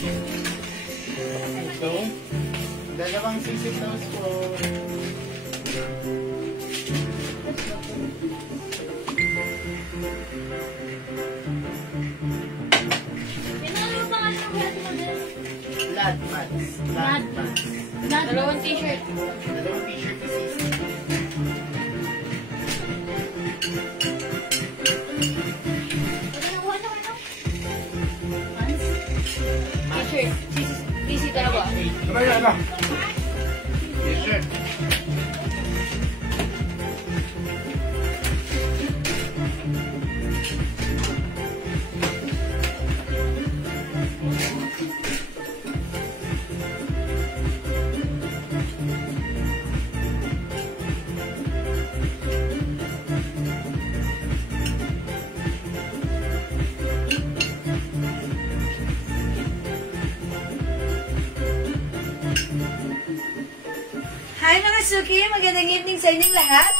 Ito. Dalawang sisig toast po. Ladmats. Dalawang t-shirt. Dalawang t-shirt na sisig. T-shirt. PC dalawa. Ano? T-shirt. Hi mga Suki! Magandang evening sa inyong lahat.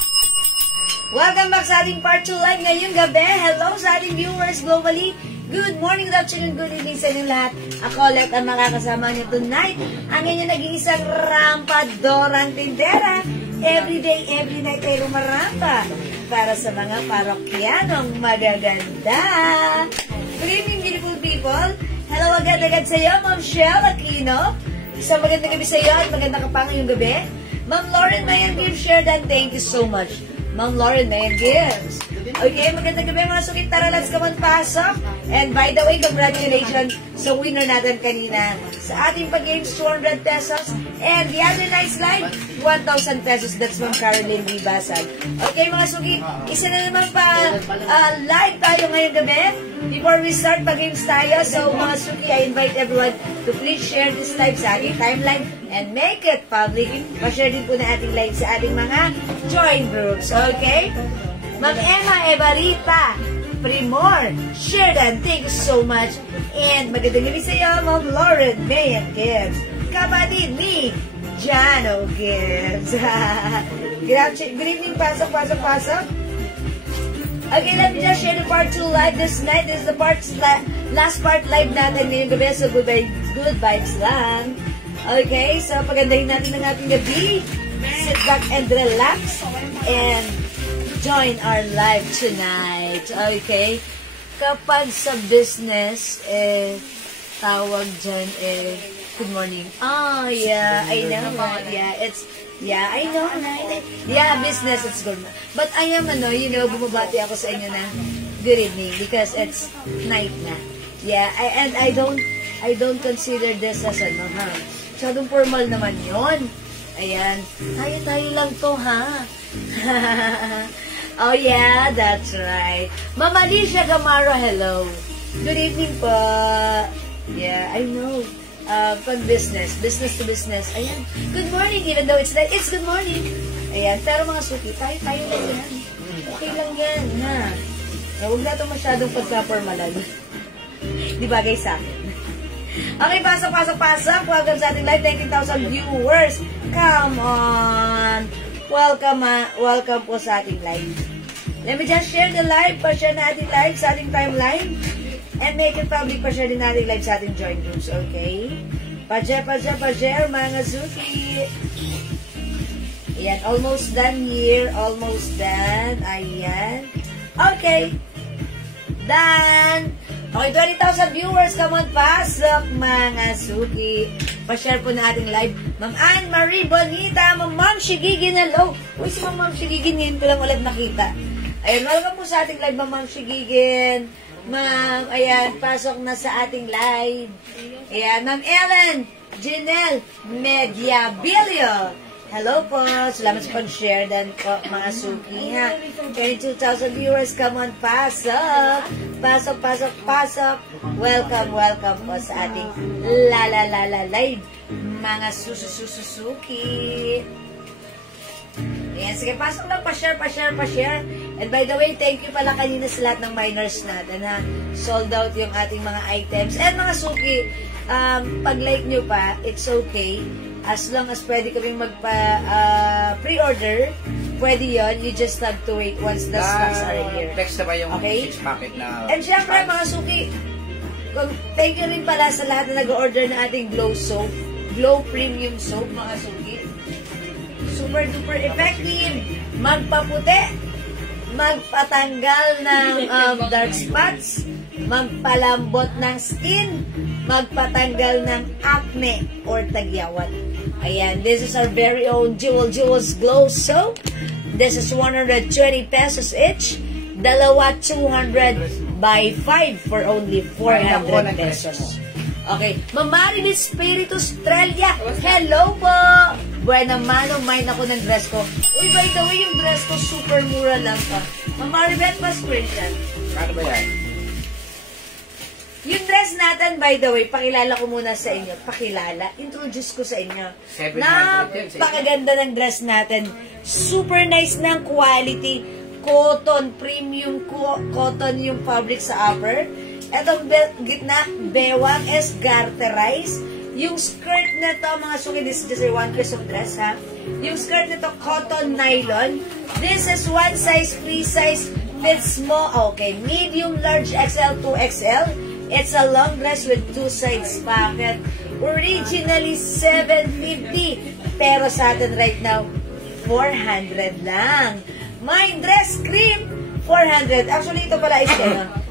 Welcome back sa ating part 2 live ngayong gabi. Hello sa ating viewers globally. Good morning, good afternoon, good evening sa inyong lahat. Ako ulit ang makakasama niyo tonight. Ang inyong nag-iisang rampadorang tindera. Every day, every night ay rumarampa para sa mga parokyanong magaganda. Good evening, beautiful people. Hello agad-agad sa iyo, Ma'am Shell Aquino. Isang magandang gabi sa iyo at magandang kapang ngayong gabi. Ma'am Lauren Mayan Gibbs, share that. Thank you so much. Ma'am Lauren Mayan Gibbs. Okay, magandang gabi mga sukit. Tara, let's come on, pasok. And by the way, congratulations sa winner natin kanina sa ating pag-games, 200 pesos. And the other night's live, 1,000 pesos. That's Ma'am Caroline Ribasag. Okay, mga sukit, isa na naman pa live tayo ngayong gabi. Before we start pag-games tayo, so mga suki, I invite everyone to please share this live sa ating timeline and make it public. Pa-share din po na ating live sa ating mga join groups. Okay? Ma'am Emma Evarita Primor, share that. Thank you so much. And magandang gabi sa iyo, Ma'am Lauren Mayan Gibbs. Kapatid ni Jano Gibbs. Good evening, pasok. Okay, let me just share the part 2 live this night. This is the last part live natin ngayong gabi. So, good vibes lang. Okay, so pagandahin natin ang ating gabi. Sit back and relax. And join our live tonight. Okay? Kapag sa business, tawag dyan, good morning. Oh, yeah, I know. Yeah, I know. Yeah, business, it's good. But I am, bumabati ako sa inyo na good evening because it's night na. Yeah, and I don't consider this as masyadong formal naman yon. Ayan, tayo lang to, ha? Oh, yeah, that's right. Mama Alicia Gamaro, hello. Good evening po. Yeah, I know. Pag business to business. Ayan. Good morning, even though it's night, it's good morning. Ayan. Pero mga suki, tayo lang yan. Okay lang yan, ha? Huwag na ito masyadong pagka-formalan. Di bagay sa akin. Okay, pasok. Welcome sa ating live. 19,000 viewers. Come on. Welcome po sa ating live. Let me just share the live. Pa-share na ating live sa ating timeline. And make it public, pa-share din natin live sa ating join groups, okay? Pa-share, mga Zuki. Ayan, almost done here. Almost done. Ayan. Okay. Done. Okay, 20,000 viewers. Come on, pasok, mga Zuki. Pa-share po na ating live. Ma'am Anne-Marie Bonita, Ma'am Shigigin, hello. Uy, si Ma'am Shigigin, ngayon ko lang ulit nakita. Ayan, welcome po sa ating live, Ma'am Shigigin. Ma'am, ayan, pasok na sa ating live. Ayan, Ma'am Ellen Janelle Mediabilio. Hello po. Salamat sa pag-share dan po, mga suki, ha. 22,000 viewers, come on, pasok. Pasok. Welcome po sa ating live. Mga susuki. Ayan, sige, pasok lang, pa-share. And by the way, thank you pala kanina sa lahat ng miners natin, ha. Sold out yung ating mga items. And mga suki, pag-like nyo pa, it's okay. As long as pwede kaming pre-order, pwede yon. You just have to wait once the stocks are here. Text na ba yung okay? 6 packet na? And syempre, mga suki, Thank you rin pala sa lahat na nag-order ng ating Glow Soap. Glow Premium Soap, mga suki. Super duper effective. Magpaputi. Magpatanggal ng dark spots. Magpalambot ng skin. Magpatanggal ng acne or tagyawan. Ayan, this is our very own Jewels Glow Soap. This is 120 pesos each. Dalawa 200 by 5 for only 400 pesos. Okay. Mamari Spiritu Australia. Hello po! Buena mano, mine ako ng dress ko. Uy, by the way, yung dress ko super mura lang pa. Mamari Bet, pa-screenshot. Ano ba yan? Yung dress natin, by the way, pakilala ko muna sa inyo. Pakilala. Introduce ko sa inyo. 700 Napakaganda ng dress natin. Super nice ng quality. Cotton, premium cotton yung fabric sa upper. Etong gitna, bewang is garterized. Yung skirt na to, mga suki, this is just a one piece of dress, ha? Yung skirt na to, cotton nylon. This is one size, free size, fits small. Okay, medium, large, XL, 2XL. It's a long dress with two sides pocket. Originally, 750. Pero sa atin right now, 400 lang. My dress cream, 400. Actually, ito pala is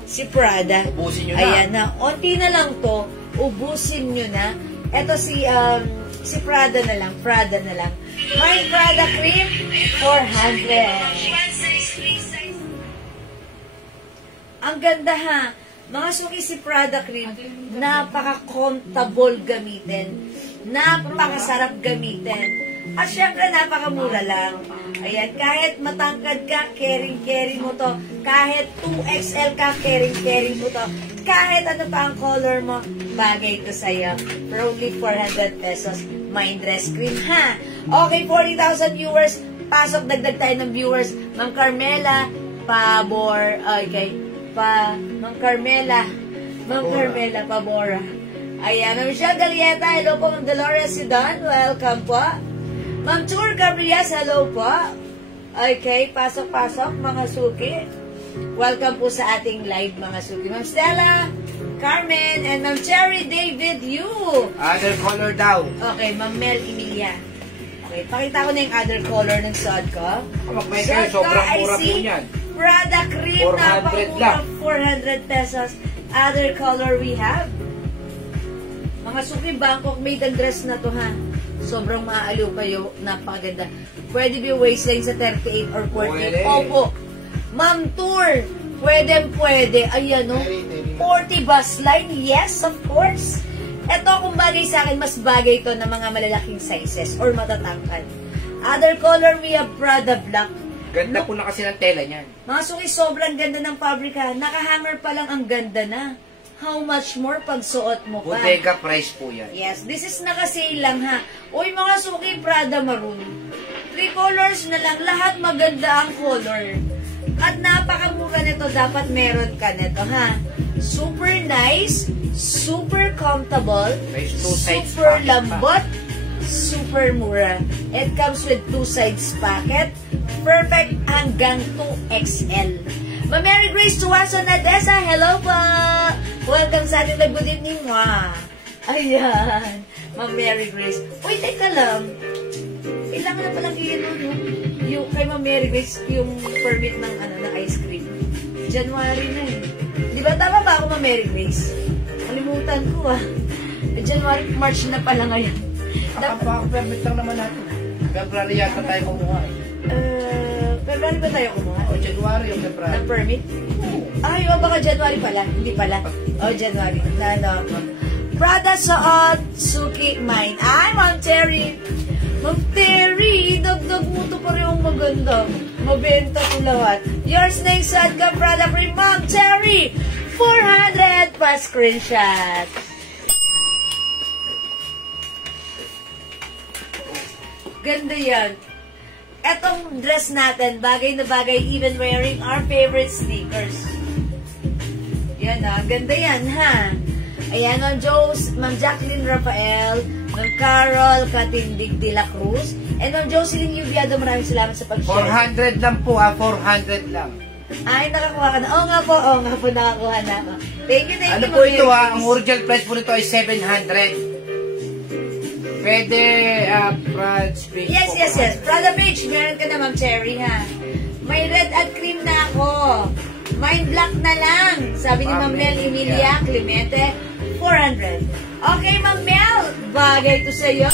si Prada. Ubusin nyo na. Ayan na. Unti na lang to. Ubusin nyo na. Ito si Prada na lang. Prada na lang. My Prada cream, 400. Ang ganda ha. Mga suki, si Prada cream, napaka-comfortable gamitin. Napakasarap gamitin. At syempre, napakamura lang. Ayan, kahit matangkad ka, carry mo to. Kahit 2XL ka, carry mo to. Kahit ano pa ang color mo, bagay to sa'yo. For only 400 pesos, my dress cream, ha? Okay, 40,000 viewers. Pasok, dagdag tayo ng viewers. Ma'am Carmela, Pabor, okay, Ma'am Carmela, Pabora. Ayan, Ma'am Michelle Galieta, hello po, Ma'am Dolores Sidon, welcome po. Ma'am Tour Gabrias, hello po. Okay, pasok, mga suki. Welcome po sa ating live, mga suki. Ma'am Stella, Carmen, and Ma'am Cherry David Yu. Other color daw. Okay, Ma'am Mel Emilia. Okay, pakita ko na yung other color ng sod ko. May kayo, sobrang mura po yan. Prada cream, 400 napamura, lang. 400 pesos. Other color we have. Mga suki, Bangkok made ang dress na to, ha. Sobrang maaaliw kayo, napakaganda. Pwede ba waistline sa 38 or 40? Pwede. Opo. Ma'am Tour, pwede. Ayan, no? 40 bus line? Yes, of course. Ito, kung bagay sa akin, mas bagay to ng mga malalaking sizes or matatangkad. Other color, we have Prada Black. Ganda po na kasi ng tela niyan. Mga suki, sobrang ganda ng pabrika. Nakahanger pa lang ang ganda na. How much more pag suot mo pa? Bodega price po yan. Yes, this is naka-sale lang, ha. Uy, mga suki, Prada Maroon. 3 colors na lang. Lahat maganda ang color. At napakamura nito. Dapat meron ka nito, ha. Super nice. Super comfortable. Super lambot. Super mura. It comes with 2 sides pocket. Perfect hanggang 2XL. Ma'am Mary Grace Tuwaso Nadesa, hello po! Welcome sa ating good evening, ma. Ayan. Ma'am Mary Grace. Uy, teka lang. Ilang na palang no? Yung kay Ma'am Mary Grace, yung permit ng, ng ice cream. January na eh. Di ba tama ba ako, Ma'am Mary Grace? Kalimutan ko, January, March na pala ngayon. Permit lang naman natin. February yata tayo kumuha eh. February ba tayo kumuha? O, January o February. Ng permit? Ay, baka January pala. Hindi pala. January. Prada Suot, Suki Mine. Ay, Ma'am Terry. Ma'am Terry, dagdag mo to pa rin ang maganda. Mabenta ko lahat. Yours na yung sad ka, Prada Free. Ma'am Terry, 400 pa screenshot. Ganda yan. Etong dress natin, bagay na bagay, even wearing our favorite sneakers. Yan ganda yan, ha? Ayan, Ma'am Jacqueline Rafael, Ma'am Carol Katindig de la Cruz, and Ma'am Jocelyn Yubiado, maraming salamat sa pag-share. 400 lang po, 400 lang. Ay, nakakuha ka na. Oo nga po, nakakuha na ako. Thank you, Ano Ma'am po ito Mary. ha? Ang original price po nito ay 700. Pwede, France page Yes, po. yes, yes. Prada Beach, meron ka na, Ma'am Cherry, ha? May red at cream na ako. May black na lang. Sabi ni Ma'am Mel Emilia Clemente, 400. Okay, Ma'am Mel, bagay to sa'yo.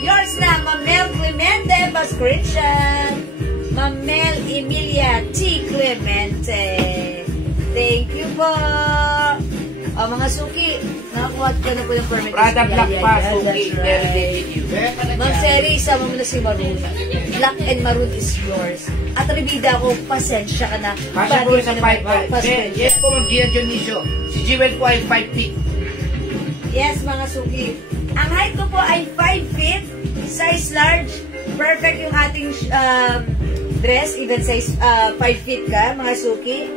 Yours na, Ma'am Mel Clemente, pa-screenshot. Ma'am Mel Emilia T. Clemente. Thank you po. O, mga suki, nakakuha ko na po yung permit. Prada Black pa, That's Suki. right. Very good you. Ma'am Seri, isama mo na si Maroon. Black and Maroon is yours. At Ribida ko, pasensya ka na. Kasya po sa 5 Pasensya. Yes po, Ma'am Gia Dionisio. Si Jewel po ay 5 feet. Yes, mga suki. Ang height ko po ay 5 feet, size large. Perfect yung ating dress, even size 5 feet ka, mga suki.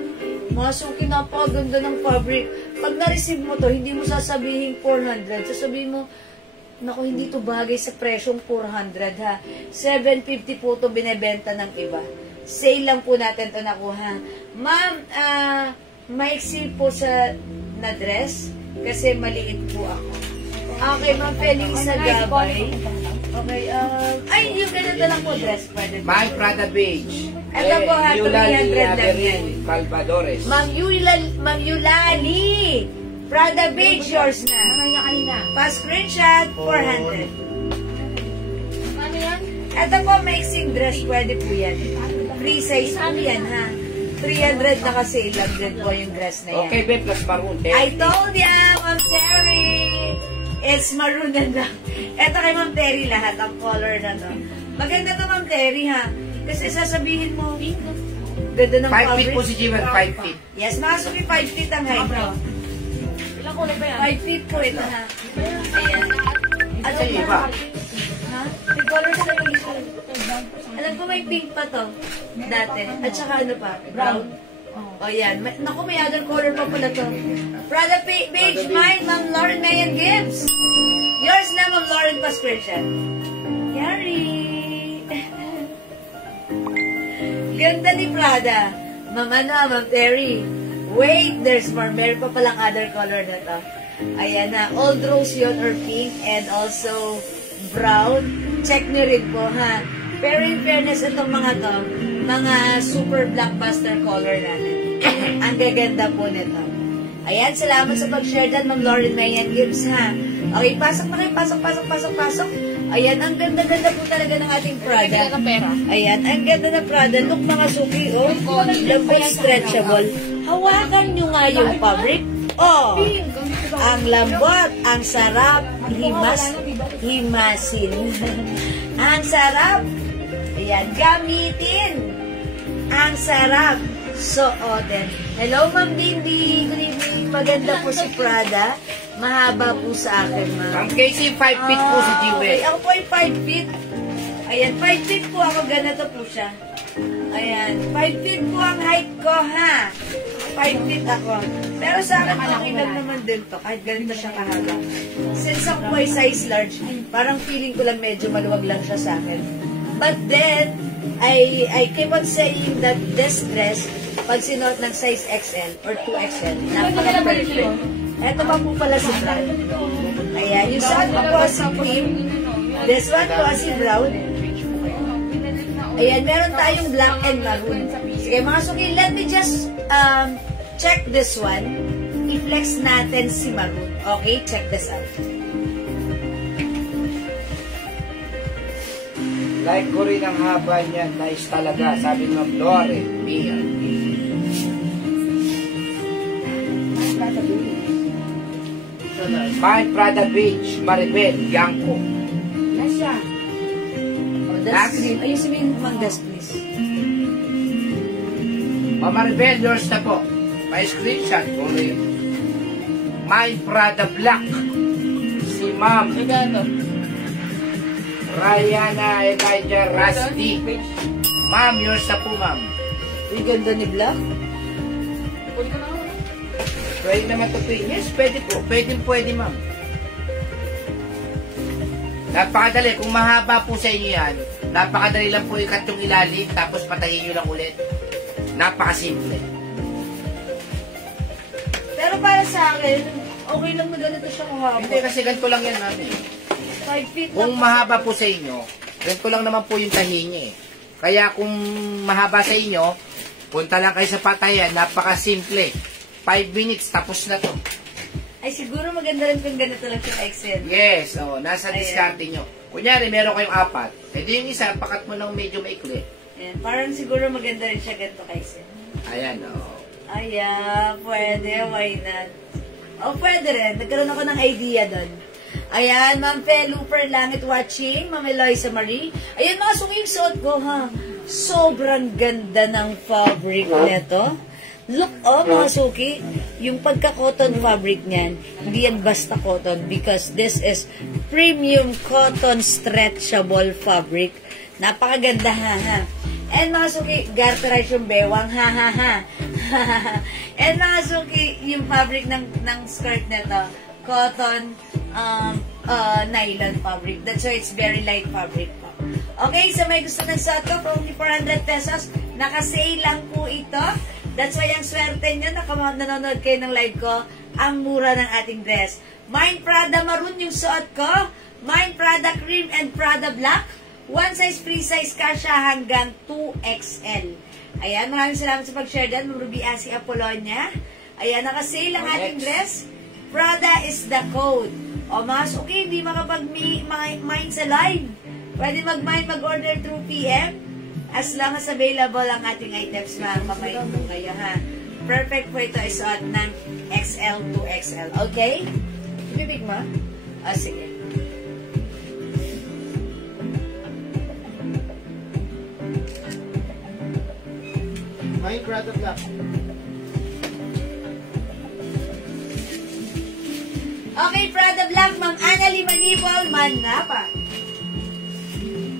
Mga suki, napakaganda ng fabric. Pag na-receive mo to, hindi mo sasabihin 400. Sasabihin mo, naku, hindi to bagay sa presyong 400 ha. 750 po to binebenta ng iba. Sale lang po natin to nakuha. Ma'am, maiksi po sa na dress kasi maliit po ako. Okay, Ma'am Felisa Gabay. Okay, ay, yung ganito lang po dress. Pwede. My Prada Beige. Ito po ha, 300 lang yan. Calvadores. Ma'am Yulali. Prada Beige, yours na. Pa-screenshot, 400. Ano yan? Ito po, mixing dress, pwede po yan. Free size po yan, ha? 300 na kasi lang din po yung dress na yan. Okay, babe, plus maroon. I told ya, Ma'am Terry! It's maroon na lang. Ito kay Ma'am Terry lahat, ang color na to. Maganda to, Ma'am Terry, ha? Kasi sasabihin mo, ganda ng 5 feet po coverage. si Jewel, 5 feet. Yes, mga suki, 5 feet ang height ko. Ilang kulay ba yan? 5 feet po ito, ha? Ayan. At sa iba. Ha? May color sa ito. Alam ko may pink pa to. Dati. At saka ano pa? Brown. O yan. Naku, may other color pa pala to. Prada Beige, mine, Ma'am Lauren Mayan Gibbs. Yours na, Ma'am Lauren Pasquercia. Yari. Ganda ni Prada. Ma'am Ma'am Terry. Wait, there's more. Meron pa palang other color na to. Ayan na. Old rose yun or pink and also brown. Check nyo rin po, ha? Pero in fairness, itong mga to, mga super blockbuster color natin. Ang gaganda po nito. Ayan, salamat sa pag-share dyan, Ma'am Lauren Mayan Gibbs, ha? Okay, pasok na kayo. Pasok. Ayan, ang ganda-ganda po talaga ng ating Prada. Bigyan ng pera. Ayan, ang ganda ng Prada. Look, mga suki, oh. Lambot, stretchable. Hawakan nyo nga yung fabric. Oh, ang lambot, ang sarap, himasin. Ang sarap. Ayan, gamitin. Ang sarap. Suotin. Hello, Ma'am Bindi. Good evening. Maganda po si Prada. Mahaba po sa akin, Ma'am. Ang Casey, 5 feet po si Jewel. Okay, ako po ay 5 feet. Ayan, 5 feet po ako. Ganito po siya. Ayan, 5 feet po ang height ko, ha? 5 feet ako. Pero sa akin, okay lang naman din to. Kahit ganito siya kahaba. Since ako po ay size large, parang feeling ko lang medyo maluwag lang siya sa akin. But then, I keep on saying that this dress, pag sinuot ng size XL or 2XL, napaka-perfect. Ito pa po pala si brown. Ayan, yung saan ko po si cream, this one po si brown. Ayan, meron tayong black and maroon. Sige, mga suki, let me just check this one. I-flex natin si maroon. Okay, check this out. Like ko rin ang haba niya. Nice talaga. Sabi ng Lore. Mia. My Prada Beach. Maribel. Bianco. Oh, that's cream. Ayun sabihin, Mangas, please. Maribel, yours na po. May screenshot ko rin. My Prada Black. Si Ma'am Regalo. Rayana Elijah Rusty. Ma'am, yours na po, Ma'am. Yung ganda ni Black. Pwede naman ito po. Yes, pwede po. Pwede, Ma'am. Napakadali. Kung mahaba po sa inyo yan, napakadali lang po ikat yung ilalim, tapos patayin nyo lang ulit. Napakasimple. Pero para sa akin, okay lang na ganito siya kahaba. Hindi kasi ganito lang yan natin. 5 feet Kung lang. mahaba po sa inyo, ganito lang naman po yung tahi niya eh. Kaya kung mahaba sa inyo, punta lang kayo sa patayan, napakasimple. 5 minutes, tapos na to. Ay, siguro maganda rin kung ganito lang siya ka-excel. Yes, nasa Ayan. diskarte nyo. Kunyari, meron kayong 4. Eh di yung isa, pakat mo ng medyo maikli. Ayan, parang siguro maganda rin siya ganito ka-excel. Ayan, Ayan, pwede, why not? O, pwede rin. Nagkaroon ako ng idea doon. Ayan, Ma'am Fe, Looper Langit watching. Ma'am Eloisa Marie. Ayan, mga sunging suot ko, ha? Sobrang ganda ng fabric nito. Look, mga suki, yung pagka-cotton fabric niyan, hindi yan basta cotton because this is premium cotton stretchable fabric. Napakaganda, ha? And mga suki, garterize yung bewang, ha. And mga suki, yung fabric ng skirt nito, cotton, nylon fabric. That's why it's very light fabric po. Okay, so may gusto ng suot ko for only 400 pesos. Naka-sale lang po ito. That's why ang swerte nyo, nanonood kayo ng live ko, ang mura ng ating dress. Mine Prada Maroon yung suot ko. Mine Prada Cream and Prada Black. One size, free size ka siya hanggang 2XL. Ayan, maraming salamat sa pag-share dyan. Ruby Asi Apolonia. Ayan, naka-sale ang ating dress. Prada is the code. O mas, okay, hindi makapag-mine sa live. Pwede mag-order through PM. As long as available ang ating items, mapapait mo kayo, ha? Perfect po ito isuot ng XL to XL. Okay? Bibig mo? O, sige. May Prada Black. Okay, Prada Black, Ma'am Annalie Manipol, Manapa.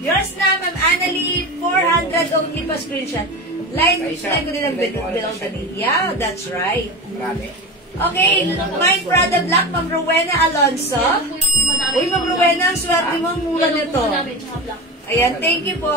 Yours na, Ma'am Annalie, 400 only pa screenshot. Line ko din ang below the knee. Yeah, that's right. Marami. Okay, Mine Prada Black, Ma'am Rowena Alonso. Uy, Ma'am Rowena, ang swerte mo, ang mura nito. Ayan, thank you po.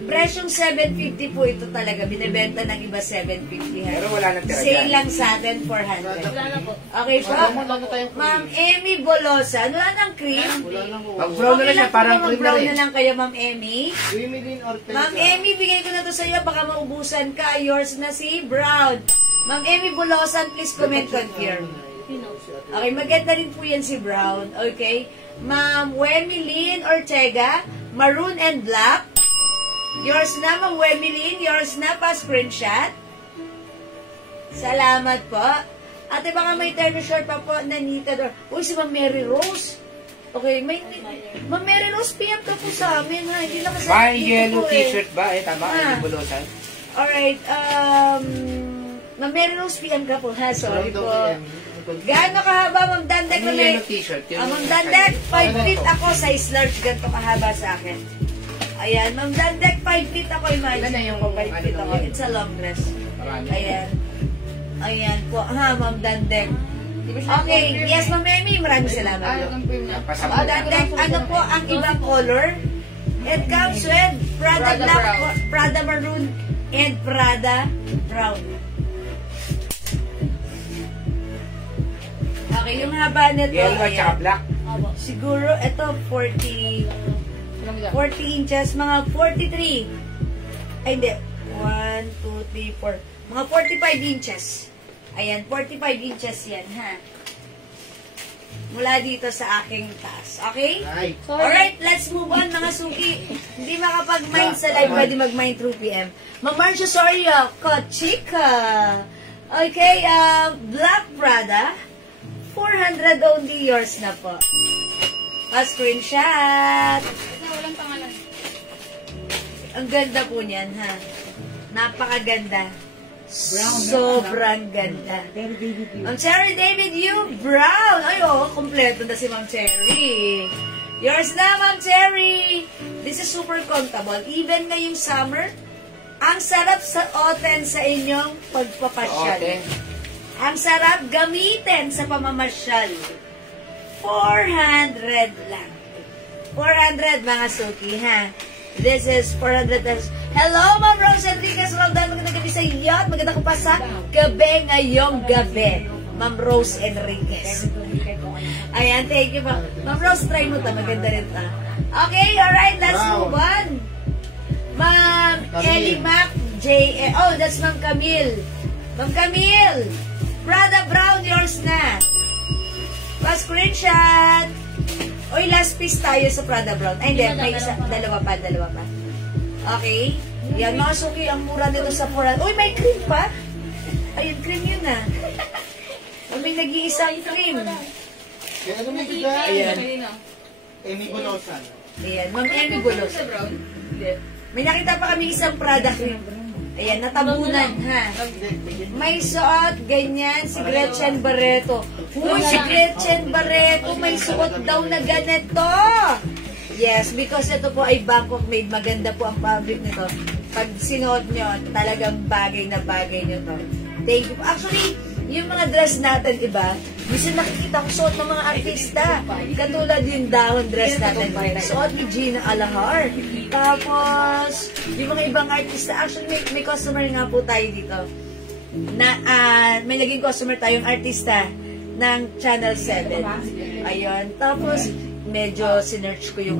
Presyong 750 po ito talaga. Binibenta ng iba 750. Ha? Pero wala nang tira Sale dyan. lang sa atin, 400. Wala na po. Okay po. Wala na tayong Ma'am Emmy Bolosa. Wala nang cream? Wala lang po. Pag-brown na lang siya, parang cream na mag-brown rin. na lang kayo, Ma'am Emmy. Wimilin or Pesa. Ma'am Emmy, bigay ko na to sa iyo. Baka maubusan ka. Yours na si Brown. Ma'am Emmy Bolosan, please comment, confirm. Okay, maganda rin po yan si Brown. Okay. Ma'am Wemilyn Ortega, Maroon and Black. Yours na, Ma'am Wemilyn. Yours na pa, screenshot. Salamat po. Ate, baka may terno short pa po na Nita Dor. Uy, si Ma'am Mary Rose. Okay, Ma'am Mary Rose, PM ka po sa amin, ha? Hindi lang kasi... May yellow t-shirt ba? Tama, Ah. yung bulusan. Alright, Ma'am Mary Rose, PM ka po, ha? Sorry po. Gaano kahaba, Ma'am Dandek? Yung yellow t-shirt. Ma'am Dandek, 5 feet ako, size large, ganito kahaba sa akin. Ayan, Ma'am Dandek, 5 feet ako, imagine. Ilan na yung 5 feet ano ako. yun? It's a long dress. Marami. Ayan. Ayan po, ha, Ma'am Dandek. Okay, yes, Ma'am Emmy, maraming salamat po. Pasama Ma'am na. Dandek, ano po ang ibang color? It comes with Prada Black, Prada Maroon, and Prada Brown. Okay, yung haba nito, Yellow at saka ayan. black. Siguro, ito, 40 inches, mga 43. Ay, hindi. 1, 2, 3, 4. Mga 45 inches. Ayan, 45 inches yan, ha? Mula dito sa aking taas. Okay? Right. Alright, let's move on, mga suki. Hindi makapag-mind sa live, pwede mag-mind through PM. Ma'am Marcia Soria, Kochika. Okay, Black Prada. 400 only, yours na po. Screenshot. Walang pangalan. Ang ganda po niyan, ha? Napakaganda. Sobrang ganda. Ma'am Cherry David Yu Brown. Ay, oh, kompleto na si Ma'am Cherry. Yours na, Ma'am Cherry. This is super comfortable. Even ngayong summer, ang sarap sa oten sa inyong pagpapasyal. Okay. Ang sarap gamitin sa pamamasyal. 400 lang. 400 mga suki, ha? This is 400 pesos. Hello, Ma'am Rose Enriquez. Roldan, magandang gabi sa iyo. At maganda ko pa sa gabi ngayong gabi. Ma'am Rose Enriquez. Ayan, thank you, Ma'am. Ma'am Rose, try mo ta. Maganda rin ta. Okay, alright. Let's move on. Ma'am Ellie Mac J. Oh, that's Ma'am Camille. Ma'am Camille. Prada Brown, yours na. Last screenshot. Oy, last piece tayo sa Prada Brown. Ay, hindi. May isa. Dalawa pa. Okay. Yan, mga suki. Ang mura nito sa 400. Uy, may cream pa. Ayun, cream yun na. May nag-iisang cream. Kaya ano may bigay? Ayan. Amy Bulosan. Ayan, Ma'am Emmy Bulos. May nakita pa kami isang Prada cream. Ayan, natabunan, ha? May suot, ganyan, si Gretchen Barreto. Uy, si Gretchen Barreto, may suot daw na ganito. Yes, because ito po ay Bangkok made. Maganda po ang fabric nito. Pag sinuot nyo, talagang bagay na bagay nyo to. Thank you po. Actually, yung mga dress natin, iba, minsan nakikita ko suot ng mga artista. Katulad yung dahon dress natin. Suot ni Gina Alahar. Tapos, yung mga ibang artista. Actually, may customer nga po tayo dito. Na, may naging customer tayong artista ng Channel 7. Ayun. Tapos, medyo sinearch ko yung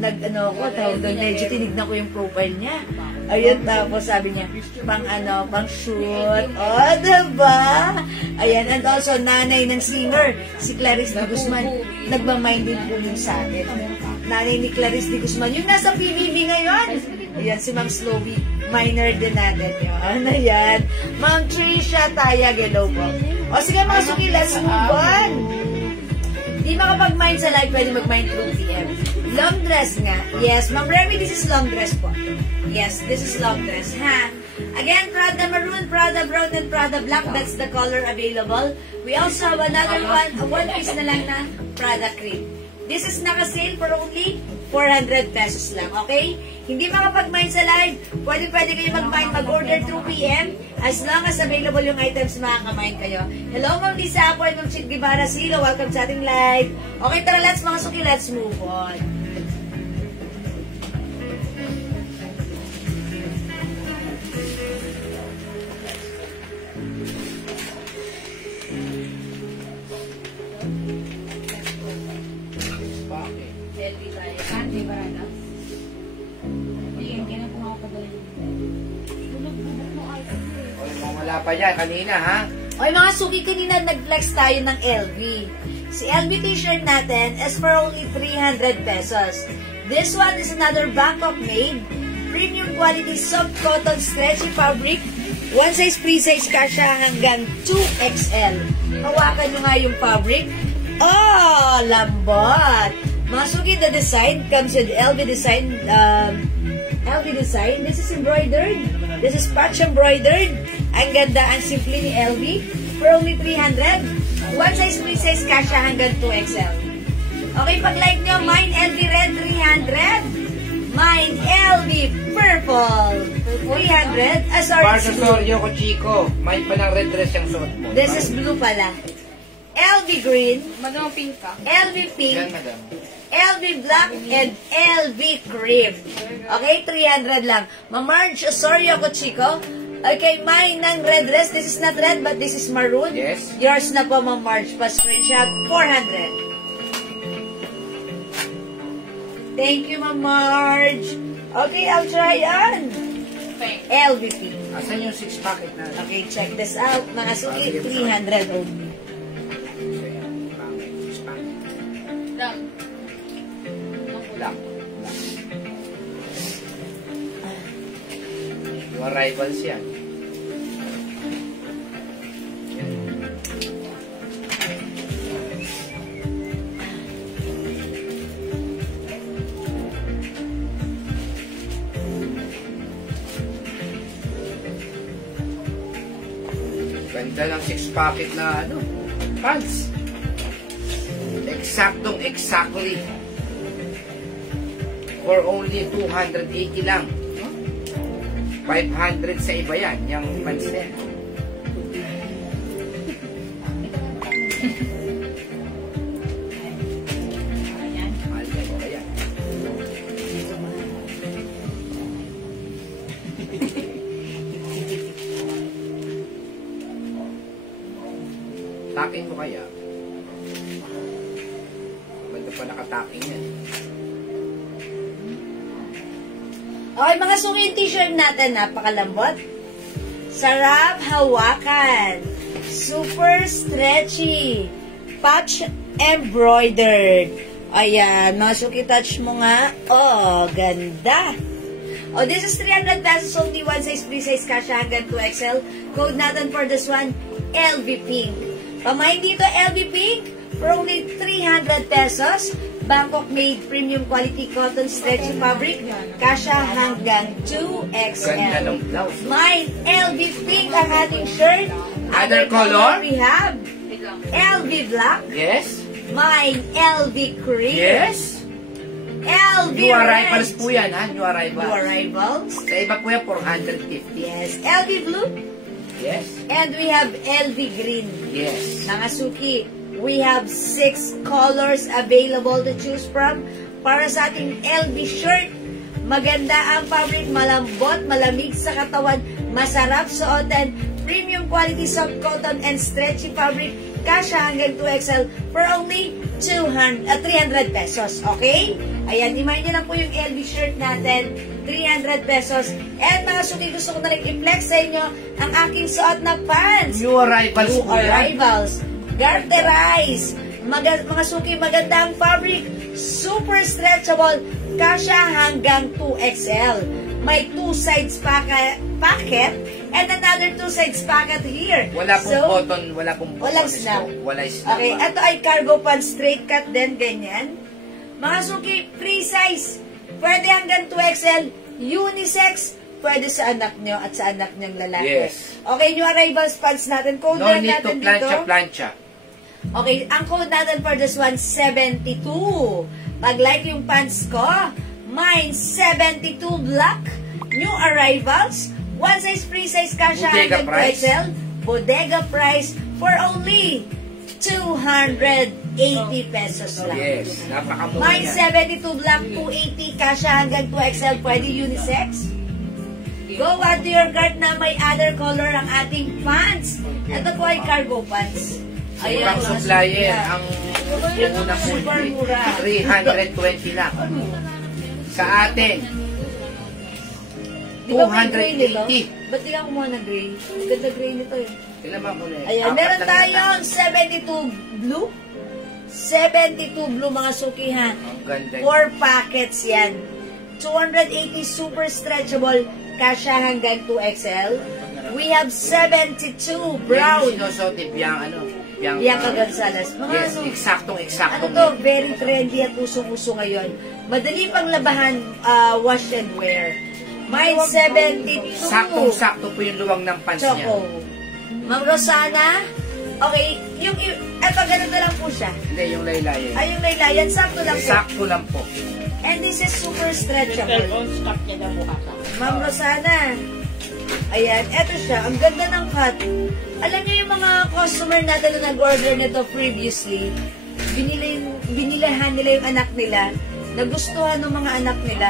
medyo tinignan ko yung profile niya. Ayun, tapos sabi niya, pang shoot. Oh, diba? Ayan, and also, nanay ng singer, si Clarice de Guzman. Nagmamind din po yung sa akin. Nanay ni Clarice de Guzman, yung nasa PBB ngayon. Ayan, si Ma'am Sloby, minor din natin yun. Ayan. Ma'am Trisha Tayag, hello po. O sige mga suki, let's move on. Di makapag-mind sa live, pwede mag-mind through PM. Long dress nga. Yes, Ma'am Remy, this is long dress po. Yes, this is long dress, ha? Again, Prada Maroon, Prada Brown, and Prada Black. That's the color available. We also have another one piece na lang na Prada Cream. This is naka-sale for only 400 pesos lang, okay? Hindi makapag-mind sa live, pwede kayo mag-mind, mag-order through PM as long as available yung items, makaka-mind kayo. Hello, Ma'am Lisa Apo and Ma'am Chit Guevara Silo. Welcome sa ating live. Okay, tara, let's mga suki, let's move on. Wala pa yan kanina, ha? Okay, mga suki, kanina nag-flex tayo ng LV. Si LV t-shirt natin is for only 300 pesos. This one is another Bangkok made, premium quality soft cotton stretchy fabric. One size, free size kasha hanggang 2XL. Hawakan nyo nga yung fabric. Oh, lambot! Mga suki, the design comes with LV design. LV design. This is embroidered. This is patch embroidered. Ang ganda, ang simple ni LV. For only 300. One size, free size kasha hanggang 2XL. Okay, pag-like nyo, mine LV red 300. Mine LV purple 300. Sorry, Parsosorio ko, Chico. May pa ng red dress yung suot mo. this is blue pala. LV green. Madam pink ka. LV pink. Yan, madam. LV black and LV cream. Okay, 300 lang. Marge Osorio ko, Chico. Okay, mine ng red dress. This is not red, but this is maroon. Yes. Yours na po, Ma'am Marge. Pa-screenshot, 400. Thank you, Ma'am Marge. Okay, I'll try yan. LV pink. Asan yung 6 packet na? Okay, check this out. Mga suki, 300 only. Lang. Black. Yung arrivals yan. Ganda ng 6 packet na pants. Exactly. For only 280 lang. 500 sa iba yan, yung pants na yan. Mahal na iba yan. Takin mo kaya. Maganda pa nakataking yan. Okay, mga suki yung t-shirt natin, napakalambot. Sarap hawakan. Super stretchy. Patch embroidered. Ayan, mga suki, touch mo nga. Oh, ganda. Oh, this is 300 pesos only. One size, free size, kasha hanggang 2XL. Code natin for this one, LV Pink. Pamahin dito, LV Pink, for only 300 pesos. Bangkok made premium quality cotton stretchy fabric. Kasha hanggang 2XL. Ganda ng blouse. Mine, LV Pink ang ating shirt. Other color? We have LV Black. Yes. Mine, LV Cream. Yes. LV New arrivals Red. po yan, ha? New arrivals. New arrivals. Sa iba po yan, 450. Yes. LV Blue. Yes. And we have LV Green. Yes. Mga suki, we have 6 colors available to choose from para sa ating LV shirt. Maganda ang fabric, malambot, malamig sa katawan, masarap suotin, premium quality soft cotton and stretchy fabric, kasha hanggang 2XL for only 300 pesos. Okay? Ayan, imayin niyo lang po yung LV shirt natin, 300 pesos. And mga suki, gusto ko na rin i-flex sa inyo ang aking suot na pants. New arrivals New po yan. arrivals. Garterize. Mga suki, maganda ang fabric. Super stretchable. Kasha hanggang 2XL. May 2 sides packet and another 2 sides packet here. Wala pong cotton, wala pong walang cotton snap. Wala snap. Okay, ito ay cargo pants, straight cut din, ganyan. Mga suki, free size. Pwede hanggang 2XL. Unisex. Pwede sa anak nyo at sa anak nyong lalaki. Yes. Okay, new arrivals pants natin. Code No need to natin dito. plancha. Okay, ang code natin for this one, 72. Pag-like yung pants ko, mine, 72 black. New arrivals. One size, free size, kasha Bodega hanggang price. 2XL. Bodega price for only 280 pesos lang. Yes, napakamura Mine, yan. 72 black, 280, kasha hanggang 2XL. Pwede unisex. Go add to your cart na may other color ang ating pants. Ito po ay cargo pants. Ibang mga supplier, suki. ang una po Super mura. 320 lang. Sa atin, Di ba may gray nito? 280. Ba't di ka kumuha ng gray? Ganda gray nito eh. Ilan ba po na eh? Ayan, Apat meron lang tayong 72 blue. 72 blue mga suki ha. Ang ganda. 4 packets yan. 280 super stretchable. Kasha hanggang 2XL. We have 72 brown. Yan yung sinusuot ni Bianca Gonzalez. Mga Yes, ano, eksaktong. ano to, very trendy at usong-uso ngayon. Madali pang labahan, wash and wear. Mine 72. Saktong-sakto po yung luwang ng pants niya. Choco. Ma'am Rosana, okay, eto ganito lang po siya. Hindi, yung laylayan. Ay, yung laylayan, sakto lang po. Sakto lang po. And this is super stretchable. Ma'am Rosana, ayan, eto siya, ang ganda ng cut. Alam niyo yung mga customer natin na nag-order nito previously, binilahan nila yung anak nila, nagustuhan ng mga anak nila,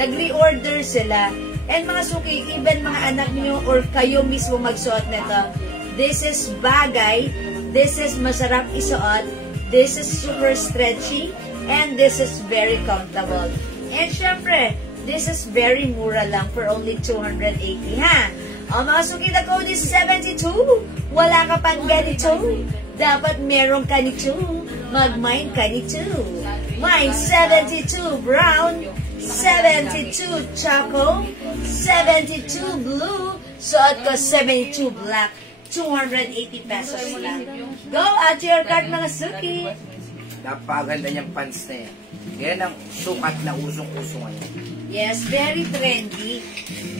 nag-reorder sila, and mga suki, even mga anak niyo or kayo mismo magsuot nito, this is bagay, this is masarap isuot, this is super stretchy, and this is very comfortable. And syempre, this is very mura lang for only 280, ha? Ang mga suki na code is 72. Wala ka pang ganito. Dapat meron ka nito. Mag-mine ka nito. Mine 72 brown, 72 choco, 72 blue, suot ko 72 black, 280 pesos lang. Go at your card mga suki. Napakaganda niyang pants na yan. Yan ang sukat na usong-uso ngayon. Yes, very trendy.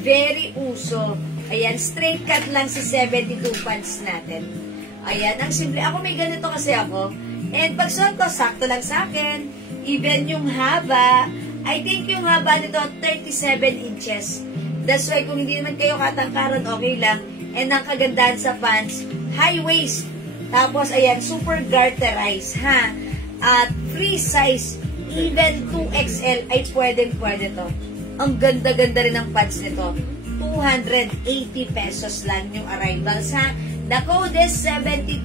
Very uso. Ayan, straight cut lang si 72 pants natin. Ayan, ang simple. Ako may ganito kasi ako. And pag suot ko, sakto lang sa akin. Even yung haba, I think yung haba nito, 37 inches. That's why kung hindi naman kayo katangkaran, okay lang. And ang kagandahan sa pants, high waist. Tapos, ayan, super garterized, ha? At free size, even 2XL ay pwede to. Ang ganda-ganda rin ng pants nito. 280 pesos lang yung arrivals, ha? The code is 72.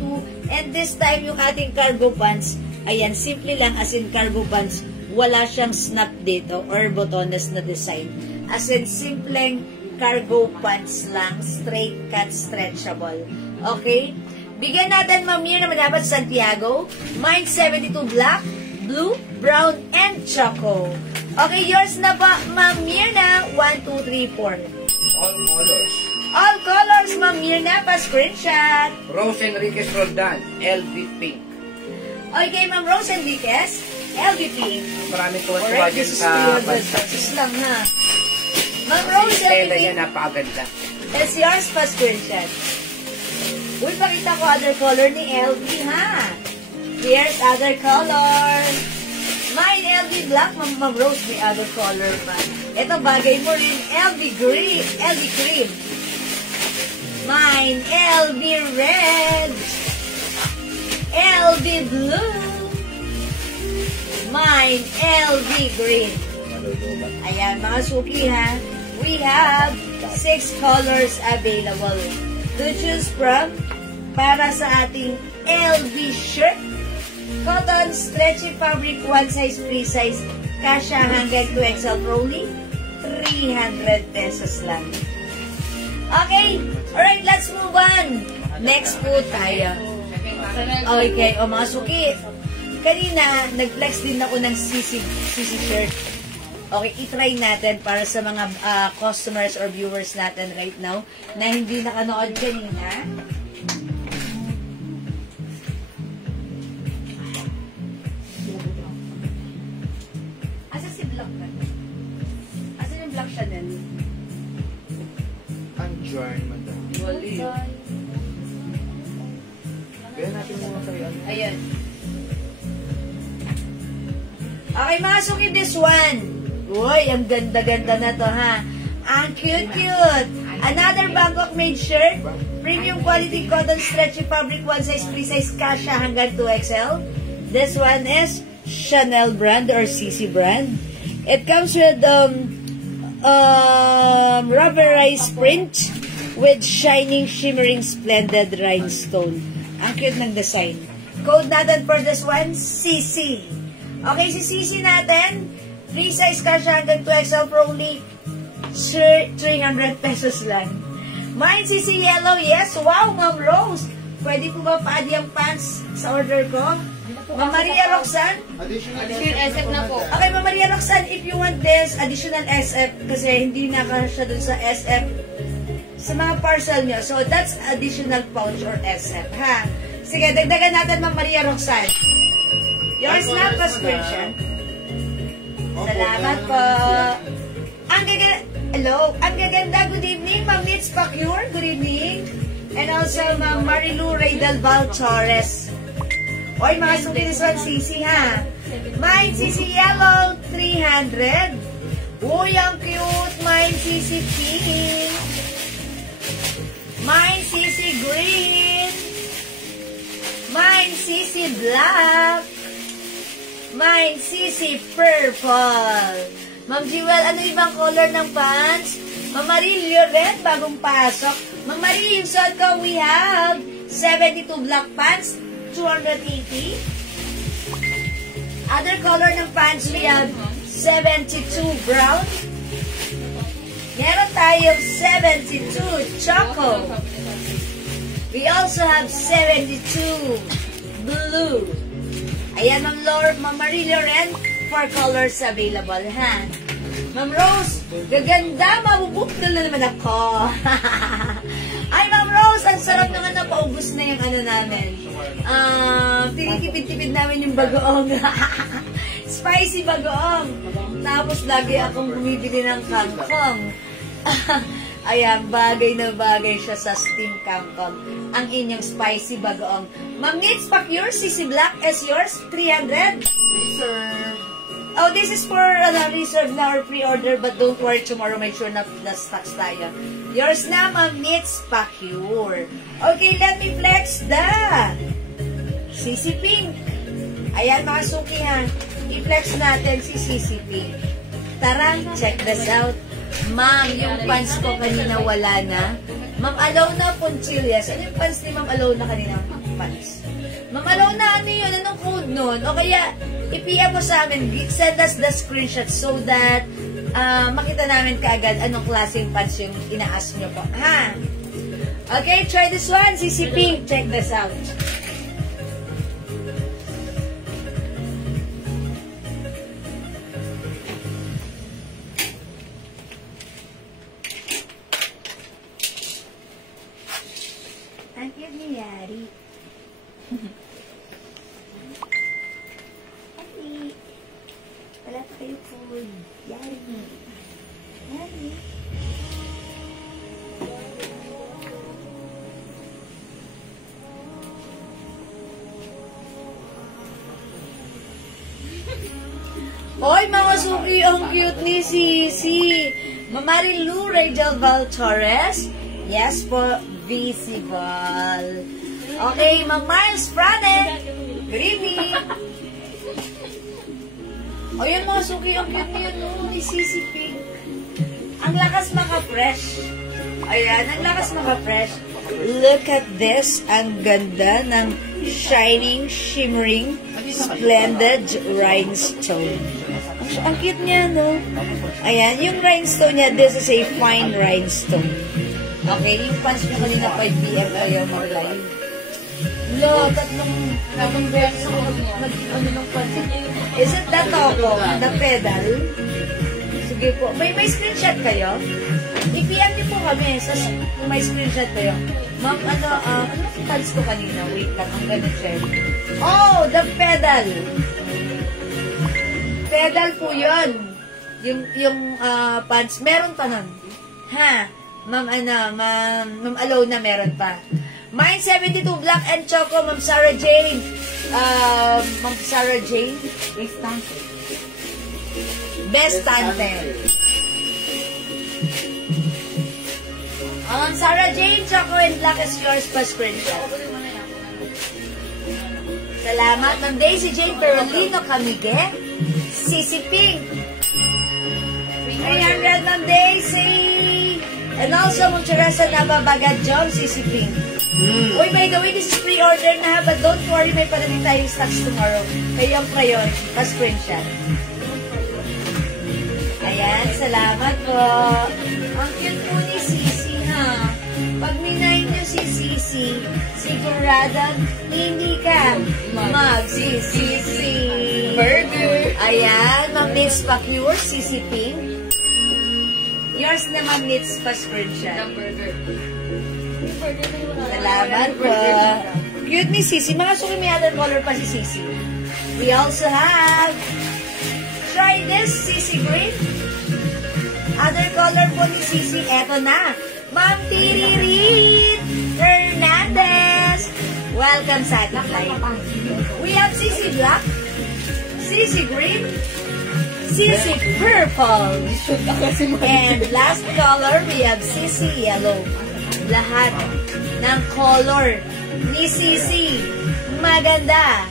And this time, yung ating cargo pants, ayan, simple lang as in cargo pants. Wala siyang snap dito or botones na design. As in, simpleng cargo pants lang. Straight cut, stretchable. Okay? Bigyan natin, Ma'am Mirna, dapat Santiago. Mine 72 black, blue, brown, and choco. Okay, yours na pa, Ma'am Mirna. 1, 2, 3, 4. All colors. All colors, Ma'am Mirna. Pa-screenshot. Rose Enriquez Roldan, LV Pink. Okay, Ma'am Rose Enriquez. LV Pink. Maraming tuwa-tuwa Alright, dyan this is sa 300 bansa. pesos lang, ha? Ma'am Kasi Rose yung tela LV niya Pink. napakaganda. That's yours, pa-screenshot. Uy, pakita ko other color ni LV, ha? Here's other color. Mine, LV black. Ma'am Rose, may other color pa. Ito, bagay mo rin. LV green. LV cream. Mine, LV red. LV blue. Mine, LV green. Ayan, mga suki, ha? We have 6 colors available to choose from para sa ating LV shirt. Cotton, stretchy fabric, one size, free size, kasha hanggang 2XL Rolly, 300 pesos lang. Okay, alright, let's move on. Next po tayo. Okay, o mga suki, kanina, nag-flex din ako ng CC shirt. Okay, itry natin para sa mga customers or viewers natin right now na hindi nakanood kanina. Asa si Black na? Asa yung Black Chanel? Andyan, madam. Wali. Kaya natin muna kayo. Ayan. Okay, mga suki, this one. Uy, ang ganda-ganda na to, ha? Ang cute-cute. Another Bangkok made shirt. Premium quality cotton stretchy fabric, one size, free size, kasha hanggang 2XL. This one is Chanel brand or CC brand. It comes with rubberized print with shining, shimmering, splendid rhinestone. Ang cute ng design. Code natin for this one, CC. Okay, si CC natin, free size kasha hanggang 2XL for only 300 pesos lang. Mine CC yellow, yes. Wow, Ma'am Rose. Pwede po ba pa-add yung pants sa order ko? Ma'am Maria Roxanne? Additional SF na po. Okay, Ma'am Maria Roxanne, if you want this, additional SF, kasi hindi na kasya dun sa SF sa mga parcel nyo. So, that's additional pouch or SF, ha? Sige, dagdagan natin, Ma'am Maria Roxanne. Yours na, pa-screenshot. Salamat po. Ang gaganda, hello, ang gaganda, good evening, Ma'am Nitz Pacure, good evening. And also, Ma'am Marilu Raydal Val Torres. Oy, mga suki this one, CC, ha? Mine, CC Yellow, 300. Uy, ang cute, mine, CC Pink. Mine, CC Green. Mine, CC Black. Mine, CC Purple. Ma'am Jewel, ano ibang color ng pants? Ma'am Marilio Red, bagong pasok. Ma'am Marilio, yung suot ko, we have 72 black pants, 280. Other color ng pants, we have 72 brown. Meron tayong 72 choco. We also have 72 blue. Ayan, Ma'am Marie Loren, 4 colors available, ha? Ma'am Rose, gaganda, mabubukol na naman ako. Ay, Ma'am Rose, ang sarap naman na paubos na yung ano namin. Tinitipid-tipid namin yung bagoong. Spicy bagoong. Tapos lagi akong bumibili ng kangkong. Ayan, bagay na bagay siya sa steam kangkong. Ang inyong spicy bagoong. Ma'am Nitz Pacure, CC Black is yours, 300. Reserve. Oh, this is for reserve na or pre-order, but don't worry, tomorrow make sure na stocks tayo. Yours na, Ma'am Nitz Pacure. Okay, let me flex the CC Pink. Ayan, mga suki, ha. I-flex natin si CC Pink. Tara, check this out. Ma'am, yung pants ko kanina wala na. Ma'am Alona Poncilias. Ano yung pants ni Ma'am Alona kanina? Pants. Ma'am Alona, ano yun? Anong code nun? O kaya, i-PM mo sa amin. Send us the screenshot so that makita namin kaagad anong klaseng pants yung inaas nyo po. Ha? Okay, try this one. CC Pink, check this out. Ang cute ni Yari. Yari. Wala pa kayo food. Yari. Yari. Hoy, mga suki, ang cute ni Sisi. Mamarilu Rachel Val Torres. Yes po, visible. Okay, Ma'am Miles Frane. Good evening. O yan mga suki, ang cute niya no, ni Sisi Pink. Ang lakas maka-fresh. Ayan, ang lakas maka-fresh. Look at this. Ang ganda ng shining, shimmering, splendid rhinestone. Ang cute niya, no? Ayan, yung rhinestone niya, this is a fine rhinestone. Okay, yung pants niya kanina 5 PM kayo mag-live. Lo, tatlong beses ako ano ng pants. Is it the Toco, the pedal? Sige po. May screenshot kayo? I-PM niyo po kami. Kung may screenshot kayo. Ma'am, ano pants ko kanina? Wait lang, I'm gonna check. Oh, the pedal. Pedal po yun. Yung pants. Meron pa nun. Ha? Ma'am Alona, meron pa. Mine 72, black and choco, Ma'am Sarah Jane. Ma'am Sarah Jane. Best tante. Ma'am Sarah Jane, choco and black is yours pa screenshot. Salamat, Ma'am Daisy Jane Perolino Camige. Sisi Pink. 300, Ma'am Daisy. And also, Ma'am Teresa Nababagad John, Sisi Pink. Uy, by the way, this is pre-order na, but don't worry, may parating tayong stocks tomorrow. Kayo ang priority. Pa-screenshot. Ayan, salamat po. Ang cute po ni Sisi, ha? Pag minay niyo si Sisi, sigurado hindi ka mag-Sisi Burger. Ayan, Ma'am Nits Pa-Pure, Sisi Pink. Yours naman, Nits Pa-screenshot. Burger. Salamat po. Cute ni Sisi. Mga suki, may other color pa si Sisi. We also have, try this, Sisi Green. Other color po ni Sisi. Eto na. Ma'am Tiririt Hernandez. Welcome sa ating live. We have Sisi Black, Sisi Green, Sisi Purple. And last color, we have Sisi Yellow. Lahat ng color ni Sisi maganda,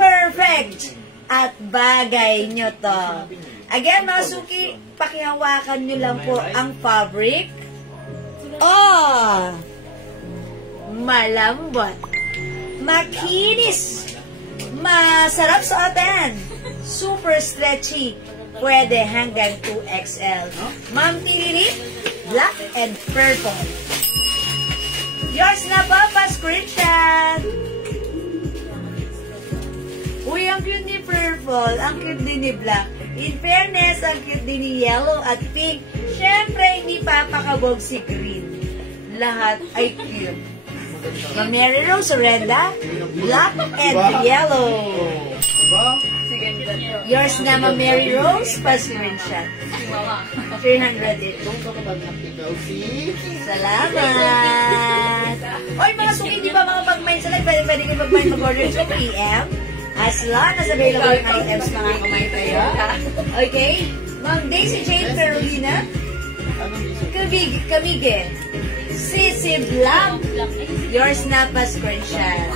perfect, at bagay nyo to. Again, mga suki, pakihawakan nyo lang po ang fabric. Oh! Malambot, makinis, masarap suotin, super stretchy, pwede hanggang 2XL. Ma'am Tiririt, black and purple. Yours na ba, pa-screenshot? Uy, ang cute ni purple, ang cute din ni black. In fairness, ang cute din ni yellow at pink. Siyempre, hindi papakabog si green. Lahat ay cute. Mary Rose Renda, black and yellow. Yours na, Mary Rose, pa-screenshot. 300 ito. Salamat! Oy, mga suki, di ba mga pag-mine sa live? Pwede kayo pag-mine mag-order sa PM. As long as available yung items, mga kumain tayo. Okay? Ma'am Daisy Jane Carolina. Camige. Sisi Black. Yours na pa screenshot.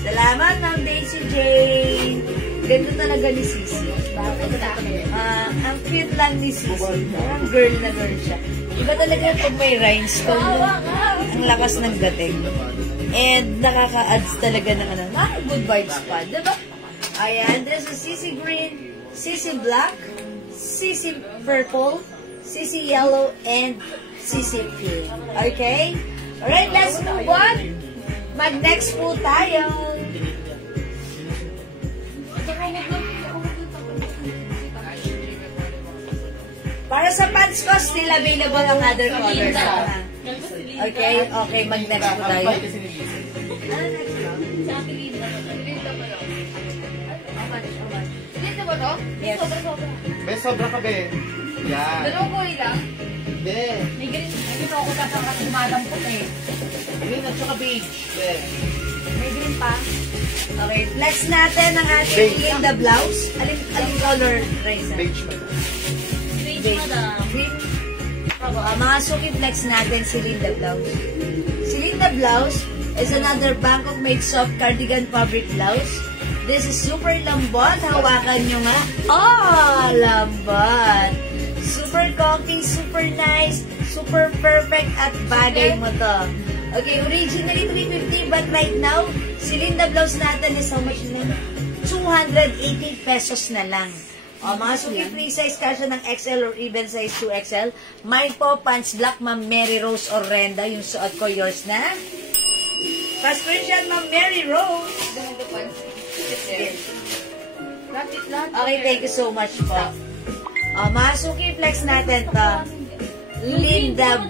Salamat, Ma'am Daisy Jane. Ganda talaga ni Sisi. Ang cute lang ni Sisi. Parang girl na girl siya. Iba talaga pag may rhinestone, no? Ang lakas ng dating. And nakaka-adds talaga ng ano, good vibes pa, diba? Ayan, there's a Sisi green, Sisi black, Sisi purple, Sisi yellow, and Sisi pink. Okay? Alright, let's move on. Mag-next po tayo. Para sa pants ko, still available ang other colors. Okay, okay, mag-next po tayo. Ano next mo? Dito ba to? Yes. Be, sobra ka, be. Yan. Dalawang kulay lang. Be. May green. Ito ako tatapos lumalampot eh. Green at saka beige. Be. May green pa. Okay, flex natin ang ating Linda blouse. Aling color, Raisa? Beige pa. Beige. Green. Mga suki flex natin si Linda blouse. Si Linda blouse is another Bangkok made soft cardigan fabric blouse. This is super lambot. Hawakan nyo nga. Oh, lambot. Super comfy, super nice, super perfect at bagay mo to. Okay, originally 350 but right now, si Linda blouse natin is how much na? 280 pesos na lang. O, mga suki free size kasya ng XL or even size 2XL. Mine po, pants black, Ma'am Mary Rose Orrenda. Yung suot ko, yours na. Pa-screenshot, Ma'am Mary Rose. Okay, thank you so much po. O, mga suki flex natin to. Linda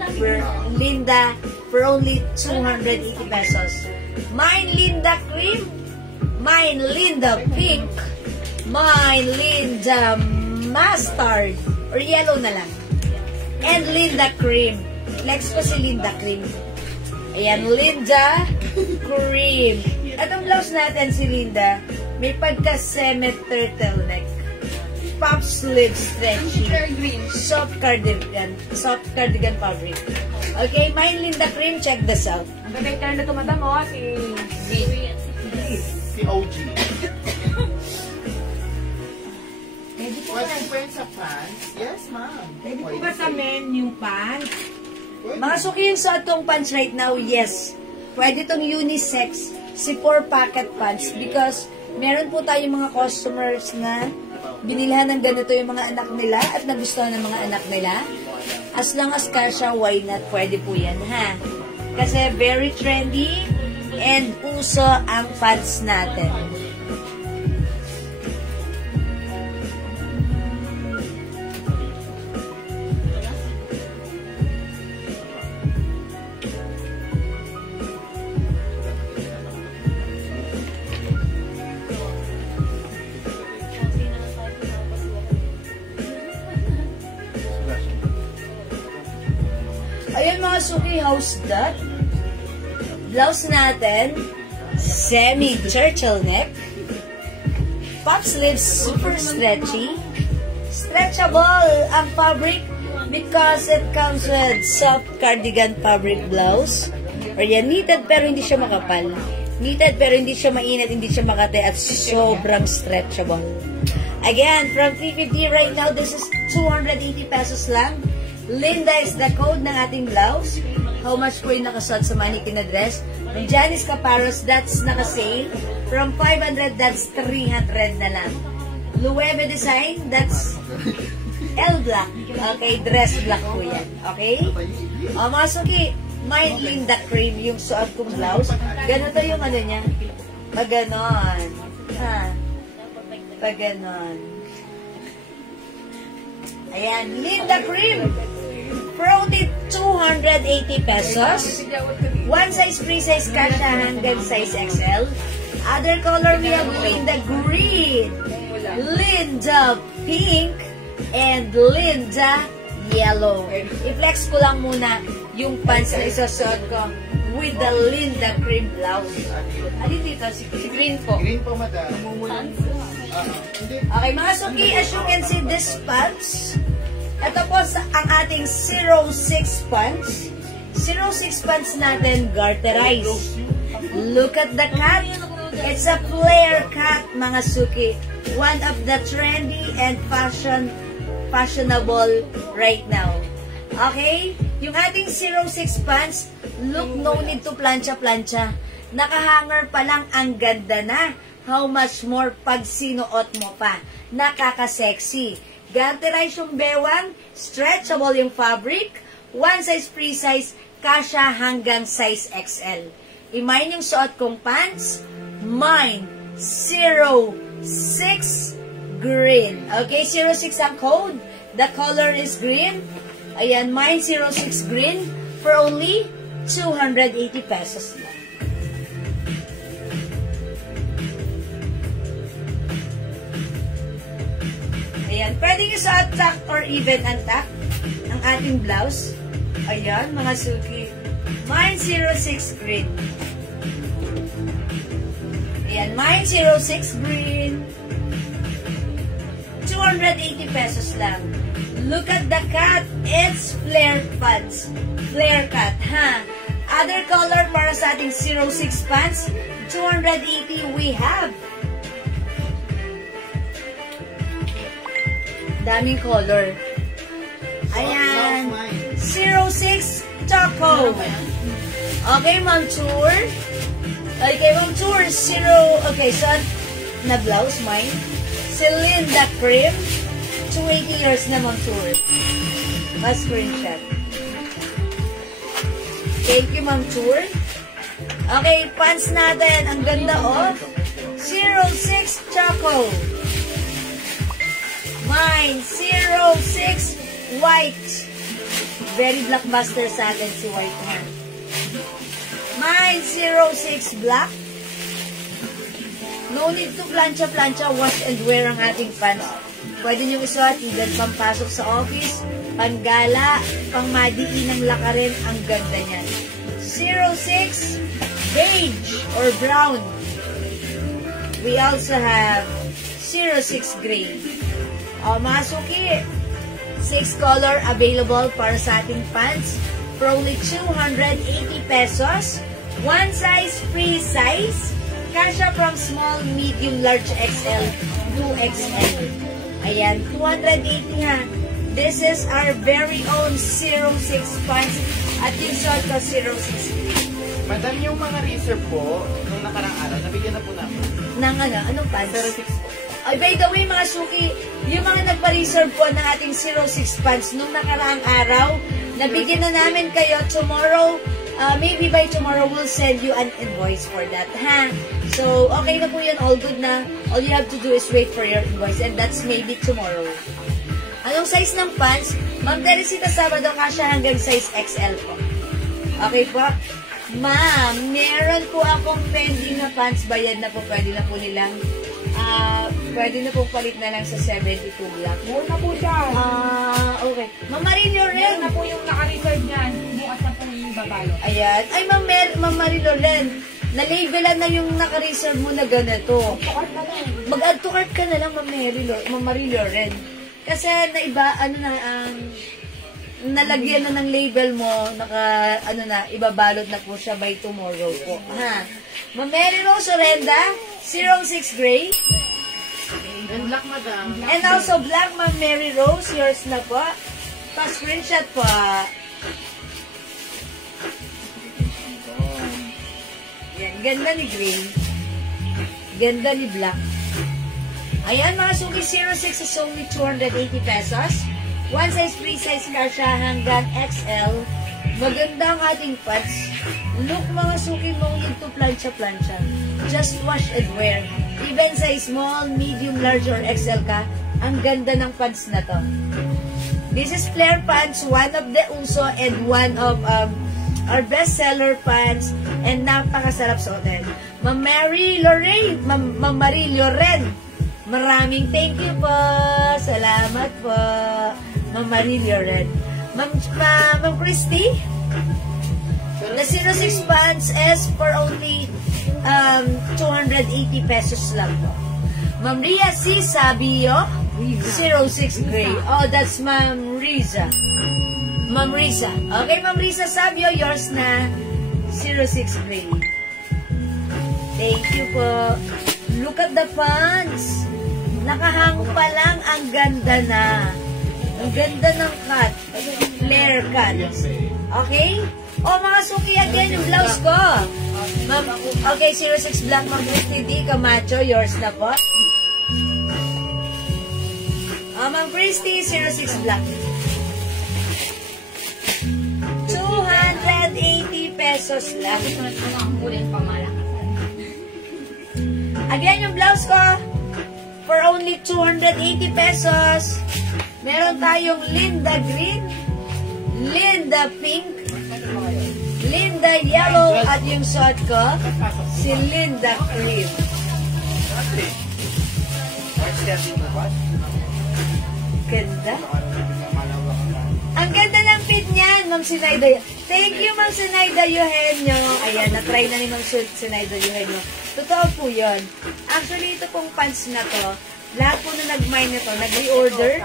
for only 280 pesos. Mine Linda cream, mine Linda pink, mine Linda mustard or yellow na lang. And Linda cream. Flex ko si Linda cream. Ayan, Linda cream. Atong blouse natin si Linda, may pagka semi-turtleneck. Puff sleeve stretchy. Soft cardigan fabric. Okay, mine Linda cream, check this out. Ang ganda na tumadam mo, si Green. Si OG. Pwede po Pwede po yan sa pants? Yes, ma'am. Pwede po ba sa men yung pants? Mga suki yung suot kong pants right now, yes. Pwede tong unisex, si 4-pocket pants because meron po tayong mga customers na binilhan ng ganito yung mga anak nila at nagustuhan ng mga anak nila. As long as kasha, why not? Pwede po yan, ha? Kasi very trendy and uso ang pants natin. Ayun mga suki, how's that? Blouse natin, semi-turtleneck. Puff sleeves, super stretchy. Stretchable ang fabric because it comes with soft cardigan fabric blouse. Or yan, knitted pero hindi siya makapal. Knitted pero hindi siya mainit, hindi siya makate at sobrang stretchable. Again, from 350 right now, this is 280 pesos lang. Linda is the code ng ating blouse. How much po yung nakasuot sa mannequin na dress? From Janice Caparos, that's nakasale. From 500, that's 300 na lang. Lueve design, that's L black. Okay, dress black po yan. Okay? O, mga suki, mine Linda cream, yung suot kong blouse. Ganito yung ano niya. Pag ganon. Ha? Pag ganon. Ayan, Linda cream. For only 280 pesos. One size free size kasha hanggang size XL. Other color we have Linda green, Linda pink, and Linda yellow. I-flex ko lang muna yung pants na isasuot ko with the Linda cream blouse. Alin dito? Si green po. Green po, madam. Okay, mga suki, as you can see, this pants. Ito po ang ating 06 pants. 06 pants natin, garterized. Look at the cut. It's a flare cut, mga suki. one of the trendy and fashionable right now. Okay? Yung ating 06 pants, look, no need to plancha-plancha. Nakahanger pa lang, ang ganda na. How much more pag sinuot mo pa? Nakaka-sexy. Garterize yung bewang, stretchable yung fabric, one size free size, kasya hanggang size XL. I-mine yung suot kong pants, mine 06 green. Okay, 06 ang code. The color is green. Ayan, mine 06 green for only 280 pesos lang. Ayan, pwede nyo sa tuck or even untuck ang ating blouse. Ayan, mga suki. Mine 06 green. Ayan, mine 06 green. 280 pesos lang. Look at the cut. It's flare pants. Flare cut, ha? Other color para sa ating 06 pants, 280 we have. Daming color. Ayan. 06 Choco. Okay, Ma'am Tour. Okay, Ma'am Tour. Okay, so, na blouse, mine. Celine the Cream. 280 years na, Ma'am Tour. Mas screenshot. Thank you, Ma'am Tour. Okay, pants natin. Ang ganda, oh. 06 Choco. Mine, 06 white. Very blockbuster sa atin si white hair. Mine, 06 black. No need to plancha-plancha, wash and wear ang ating pants. Pwede nyo isuot, even pampasok sa office, panggala, pangmadiin ng lakarin, ang ganda niyan. 06 beige or brown. We also have 06 gray. Mga suki, 6 color available para sa ating pants for only 280 pesos. One size, free size. Kasha from small, medium, large XL to XL. Ayan, 280 ha. This is our very own 06 pants at yung short ko 06. Madam, yung mga reserve po, nung nakarang araw, nabigyan na po namin. Nang ano? Anong pants? 06 po. Ay, by the way, mga suki, yung mga nagpa-reserve po ng ating 06 pants nung nakaraang araw, nabigyan na namin kayo tomorrow. Maybe by tomorrow, we'll send you an invoice for that, ha? So, okay na po yan, all good na. All you have to do is wait for your invoice, and that's maybe tomorrow. Anong size ng pants? Ma'am Teresita Sabado, kasya hanggang size XL po. Okay po? Ma'am, meron po akong pending na pants, bayad na po, pwede na po nilang pwede na po palit na lang sa 72 black. Buo na po siya. Okay. Ma'am Marilo Ren. Buo na po yung naka-reserve niyan. Bukas na po yung babalo. Ayan. Ay, Ma'am Marilo Ren. Na-labelan na yung naka-reserve mo na ganito. Mag-add to cart ka na lang, Ma'am Marilo Ren. Kasi naiba, nalagyan na ng label mo, ibabalot na po siya by tomorrow po. Ha? Ma'am Mary Rose Orenda, 06 gray. And black, madam. And also black, Ma'am Mary Rose, yours na po. Pa-screenshot po. Yan, ganda ni gray. Ganda ni black. Ayan, mga suki, 06 is only 280 pesos. One size, free size kasha hanggang XL. Maganda ang ating pants. Look, mga suki, no need to plancha-plancha. Just wash and wear. Even size small, medium, large, or XL ka, ang ganda ng pants na to. This is flare pants, one of the uso and one of our bestseller pants, and napakasarap suotin. Ma'am Mary Lorraine, Ma'am Marie Loren, maraming thank you po. Salamat po. Ma'am Marie Loren. Ma'am Christy, the 06 pants is for only 280 pesos lang po. Ma'am Ria C. Sabio, 06 gray. Oh, that's Ma'am Riza. Ma'am Riza. Okay, Ma'am Riza Sabio, yours na 06 gray. Thank you po. Look at the pants. Nakahang pa lang, ang ganda na. Ang ganda ng cut. Flare cut. Okay? O, mga suki, again, yung blouse ko. Ma'am, okay, 06 Black, Ma'am Christy D. Camacho, yours na po. Ma'am Christy, 06 Black. 280 pesos lang. Again, yung blouse ko, for only 280 pesos. Meron tayong Linda Green, Linda Pink, Linda Yellow, at yung suot ko, si Linda Cream. Ganda. Ang ganda ng fit niyan, Ma'am Sinayda. Thank you, Ma'am Sinayda Eugenio. Ayan, na-try na ni Ma'am Sinayda Eugenio. Totoo po yun. Actually, ito pong pants na to, lahat po na nag-mine nito, nag-reorder.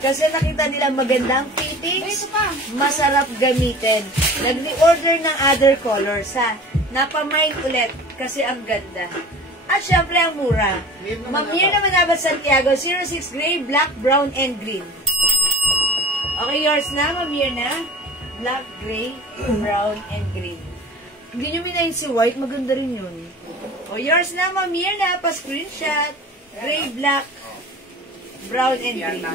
Kasi nakita nila magandang fittings, masarap gamitin. Nag-reorder ng other colors, ha. Napamine ulit, kasi ang ganda. At syempre, ang mura. Ma'am Mirna Manabat Santiago, 06 Gray, Black, Brown, and Green. Okay, yours na, Ma'am Mirna. Black, Gray, Brown, and Green. Hindi nyo minayin si White, maganda rin yun. O, yours na, Ma'am Mirna, pa-screenshot. Gray, Black, Brown, and Green.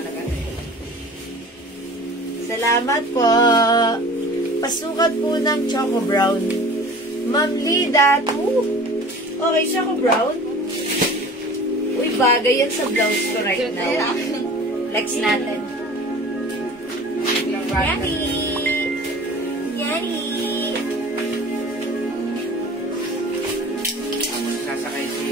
Salamat po. Pasukat po ng Choco Brown. Ma'am Lida, okay, Choco Brown. Uy, bagay yan sa blouse ko right now. Flex natin. Yani! Yani! Sasakay si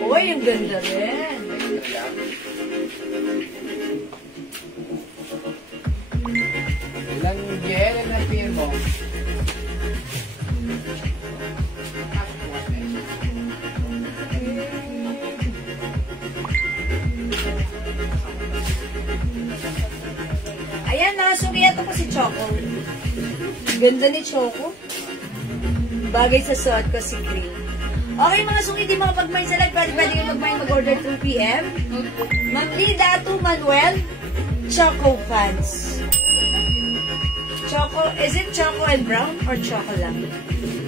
Uy, ang ganda rin. Ilang gel na pin mo? Ayan, nakasukiyan ko si Choco. Ganda ni Choco. Bagay sa suot ko si Cream. Okay, mga suki, di mga pag-mine sa live, pwede yung mag-mine mag-order 2 p.m. Ma'am Lida, to Manuel, Choco fans. Choco, is it Choco and Brown or Choco lang?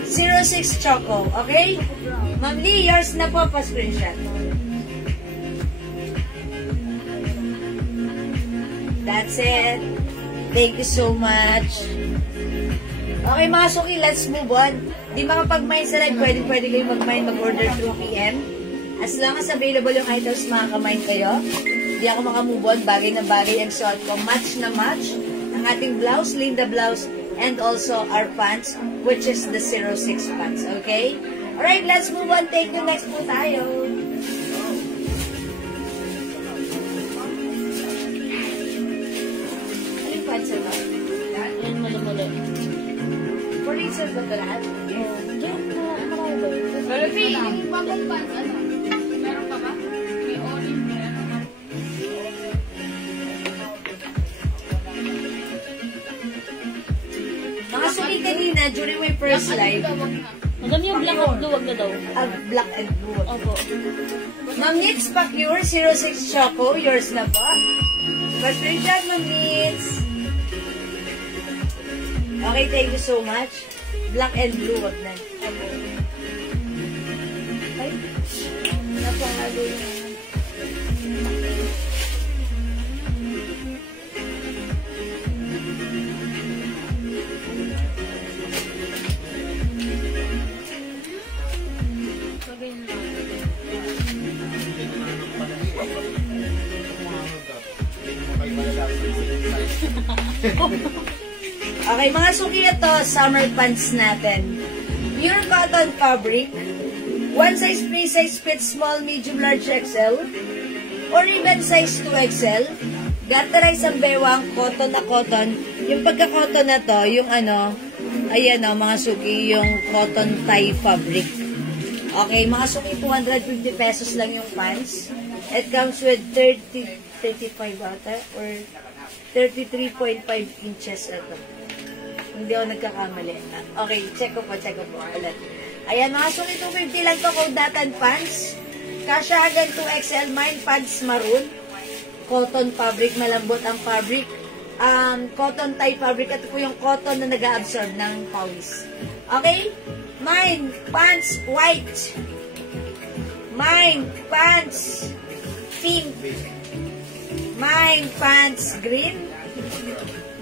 06 Choco, okay? Ma'am Lee, yours na po pa-screenshot. That's it. Thank you so much. Okay, mga suki, let's move on. Di makapag-mine sa live, pwede kayo mag-mine, mag-order 2 p.m. As long as available yung items, makaka-mine kayo. Di ako makamove on, bagay na bagay ang suot ko. Match na match ang ating blouse, Linda blouse, and also our pants, which is the 06 pants, okay? Alright, let's move on. Take you next po tayo. Anong pants ito? Yan, mali-mali. For reasons ba ito lahat? Pero yung bagong pants, ano? Meron pa ba? May olive, meron. Mga suki kanina, during my first live, Maganda yung black at blue, wag na daw. black and blue. Opo. Ma'am Nits Pacure, 06 Choco, yours na po. Pa-screenshot, Ma'am Nits. Okay, thank you so much. Black and blue, wag na. Opo. Ay, napangalo yun. Okay, mga suki, ito, summer pants natin. Pure cotton fabric. One size, free size fits small, medium, large, XL. Or even size 2XL. Gatarize ang bewang, cotton na cotton. Yung pagka-cotton na to, yung ano, Ayan o, mga suki, yung cotton tie fabric. Okay, mga suki, 250 pesos lang yung pants. It comes with 35 ata, or 33.5 inches ito. Hindi ako nagkakamali. Okay, check ko po ulit. Ayan, mga suki, 250 lang to, Kodatan pants. Kasyahagan 2XL, mine pants maroon. Cotton fabric, malambot ang fabric. Cotton tie fabric. Ito po yung cotton na nag-absorb ng pawis. Okay? Mine pants white. Mine pants pink. Mine pants green.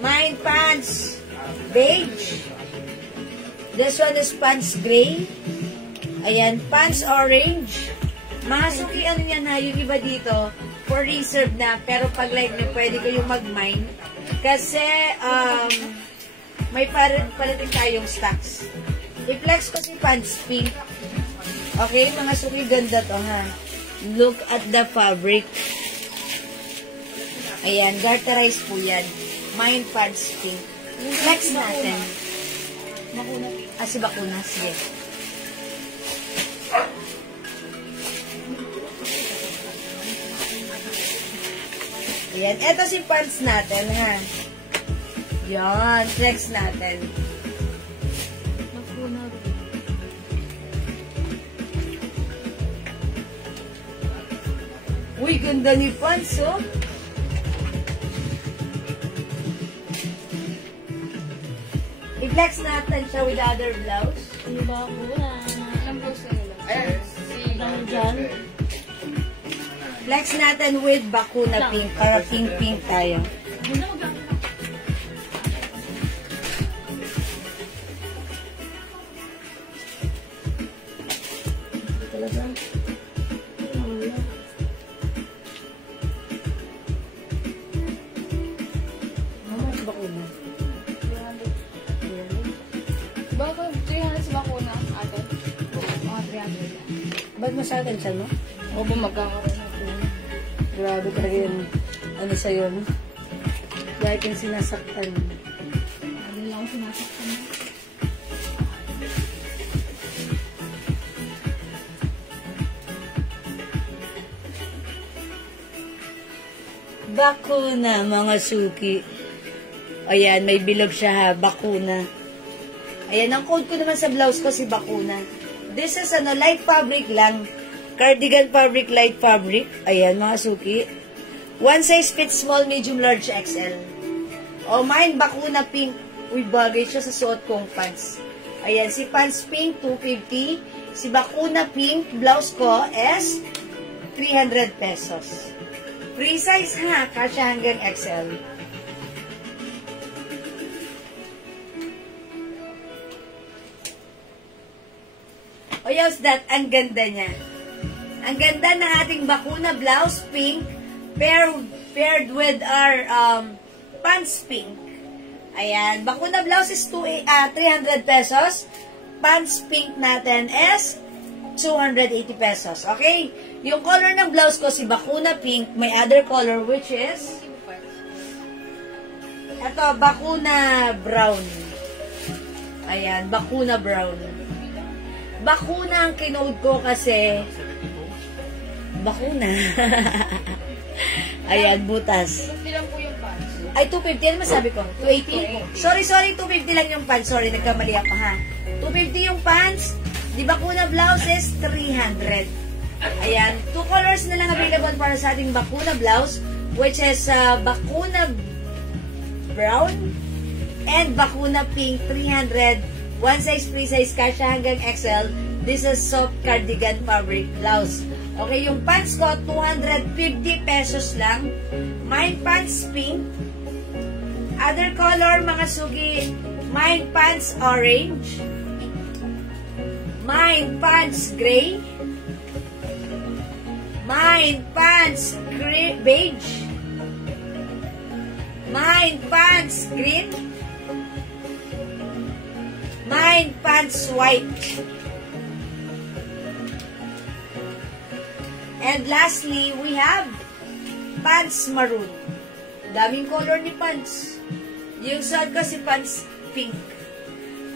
Mine pants beige. This one is pants gray. Ayan, pants orange. Mga suki, ano yan ha, yung iba dito, for reserve na, pero pag live nyo, pwede kayong mag-mine. Kasi, may palating tayong stocks. I-flex ko si pants pink. Okay, mga suki, ganda to ha. Look at the fabric. Ayan, garterized po yan. Mine pants pink. Flex natin. Si Bakuna, sige. Ayan, eto si pants natin, ha. Yan, flex natin. Uy, ganda ni pants, oh. I-flex natin siya with other blouse. Ano ba ako na? Ilang blouse na nila? Ayan. Dyan. Flex natin with Bakuna pink, para pink-pink tayo. Talaga? Mas Bakuna. Baka 300 sa Bakuna, ate? Mga 300. Ba't mo sa atin siya, no? O ba magkakaroon ako? Grabe talaga yun. Ano sa'yo, no? Dahil kang sinasaktan. Ano lang sinasaktan mo? Bakuna, mga suki. Ayan, may bilog siya ha. Bakuna. Ayan, ang code ko naman sa blouse ko si Bakuna. This is light fabric lang. Cardigan fabric, light fabric. Ayan, mga suki. One size fits small, medium, large, XL. O, mine, Bakuna pink. Uy, bagay siya sa suot kong pants. Ayan, si pants pink, 250. Si Bakuna pink, blouse ko is 300 pesos. Free size ha, kasya hanggang XL. O yos that, ang ganda niya. Ang ganda ng ating Bakuna blouse, pink, paired with our pants pink. Ayan, Bakuna blouse is 300 pesos. Pants pink natin is 280 pesos. Okay? Yung color ng blouse ko, si Bakuna pink, may other color which is ito, Bakuna brown. Ayan, Bakuna brown. Bakuna ang kinode ko kasi Bakuna. Ayan, butas. 50 lang po yung pants. Ay, 250. Ano masabi ko? 280? Sorry, 250 lang yung pants. Sorry, nagkamali ako ha. 250 yung pants. Di Bakuna blouse is 300. Ayan, 2 colors na lang available para sa ating Bakuna blouse, which is Bakuna brown and Bakuna pink, 300. One size, free size, kasya hanggang XL. This is soft cardigan fabric blouse. Okay, yung pants ko, 250 pesos lang. Mine pants pink. Other color, mga sugi, mine pants orange. Mine pants gray. Mine pants beige. Mine pants green. Mine pants white. And lastly, we have pants maroon. Daming color ni pants. Yung suot ko si pants pink.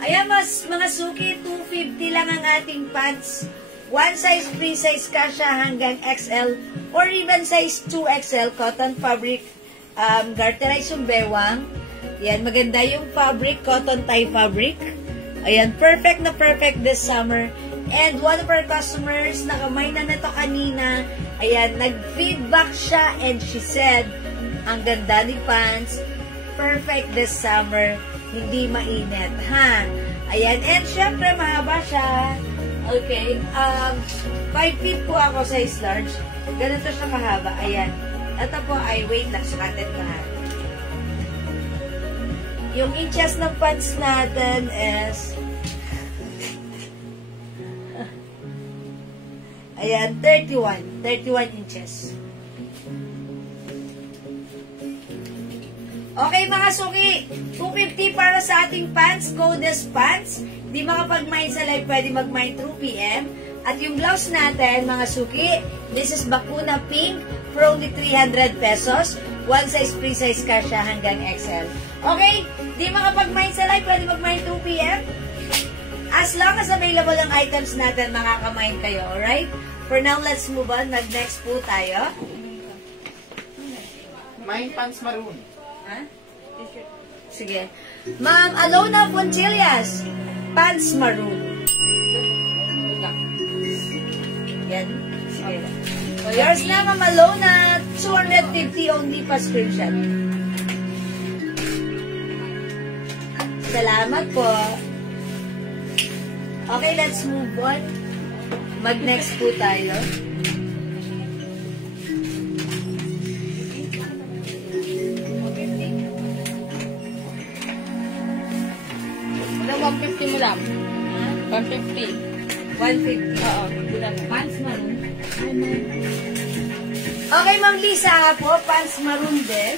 Ayan, mga suki, 250 lang ang ating pants. One size, free size ka siya hanggang XL or even size 2XL, cotton fabric, garterized yung bewang. Yan, maganda yung fabric, cotton tie fabric. Ayan, perfect na perfect this summer. And one of our customers, nakamay na nito kanina, ayan, nag-feedback siya and she said, ang ganda ni pants, perfect this summer, hindi mainit, ha? Ayan, and syempre, mahaba siya. Okay, 5 feet po ako, size large. Ganito siya kahaba, ayan. Ito po ay, wait lang, sukatin ko ha. Yung inches ng pants natin is, ayan, 31 inches. Okay mga suki, 250 para sa ating pants, Goddess pants. Di makapag-mine sa live, pwede mag-mine through PM. At yung blouse natin, mga suki, this is Bakuna Pink for only 300 pesos. One size, free size ka siya hanggang XL. Okay, di makapag-mine sa live, pwede mag-mine through PM. As long as available ang items natin, makaka-mine kayo, alright? For now, let's move on. Next po tayo. May pants maroon. Ha? Sige. Ma'am Alona Fontillas, pants maroon. Yan. Sige. So, yours na, Ma'am Alona, 250 only pa screenshot. Salamat po. Okay, let's move on. Mag-next po tayo. Ano, 150 mo lang? 150. 150. Oo. Pants maroon. Okay, Ma'am Lisa po, pants maroon din.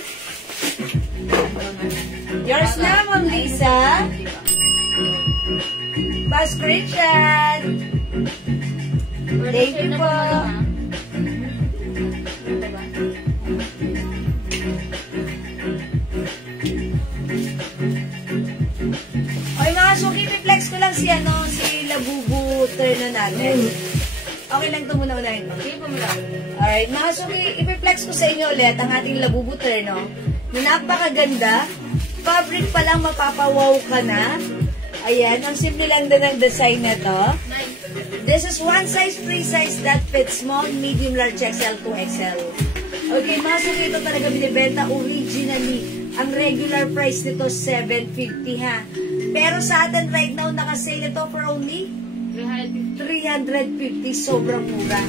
Yours na, Ma'am Lisa. Pa-screenshot. Thank you po. Okay, mga suki, flex ko lang si Labubu Terno natin. Okay lang ito muna unahin mo. Sige po mo lang. Alright, mga suki, ipiflex ko sa inyo ulit ang ating Labubu Terno. Napakaganda. Fabric pa lang, mapapawaw ka na. Ayan, ang simple lang din ang design na to. This is one size, free size that fits small, medium, large, XL, 2XL. Okay, mga suki, ito talaga binibenta originally. Ang regular price nito, 750 ha. Pero sa atin right now, nakasale ito for only 350. Sobrang mura.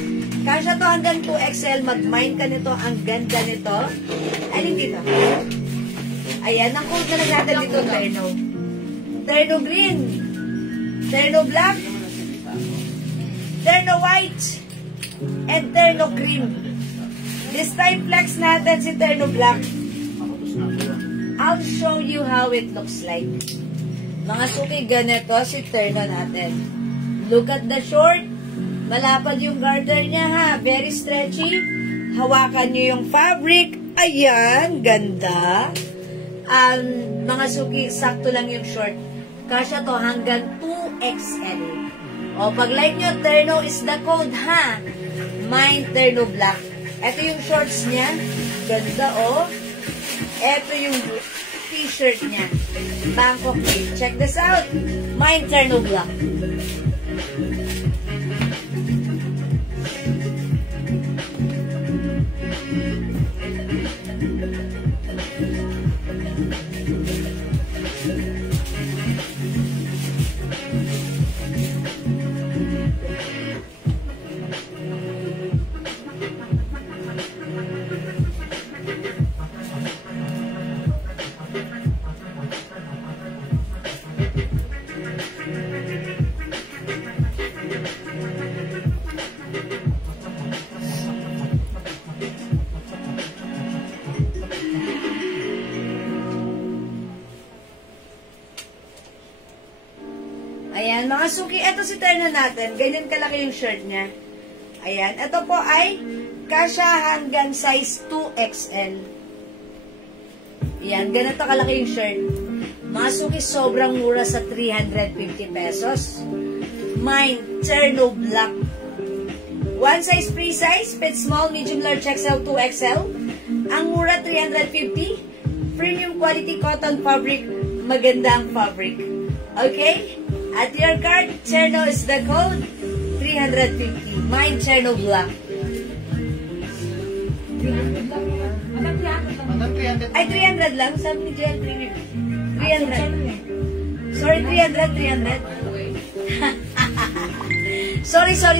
Kasya to hanggang 2XL. Mag-mine ka nito. Ang ganda nito. Alin dito? Ayan, ang code na lang natin dito, Terno. Terno green. Terno black. Terno white. And Terno cream. This time, flex natin si Terno black. I'll show you how it looks like. Mga suki, ganito si Terno natin. Look at the short. Malapad yung garter niya ha. Very stretchy. Hawakan nyo yung fabric. Ayan, ganda. Mga suki, sakto lang yung short. Kasya to hanggang 2XL. O, pag like nyo, Terno is the code ha. Mine Terno black. Ito yung shorts niya. Ganda o. Ito yung t-shirt niya. Bangkok print. Check this out. Mine Terno black. Ayan, mga suki, ito si Terno natin. Ganyan kalaki yung shirt niya. Ayan, ito po ay kasya hanggang size 2XL. Ayan, ganito kalaki yung shirt. Mga suki, sobrang mura sa 350 pesos. Mine, Cherno Black. One size, free size, fit small, medium, large, XL, 2XL. Ang mura, 350. Premium quality cotton fabric. Magandang fabric. Okay? At your card, Cherno is the code. 350. Mine, Cherno Black. 300 lang yan. Hanggang 300 lang. Hanggang 300. Ay, 300 lang. Sabi ni Jel, 300. Sorry, 300.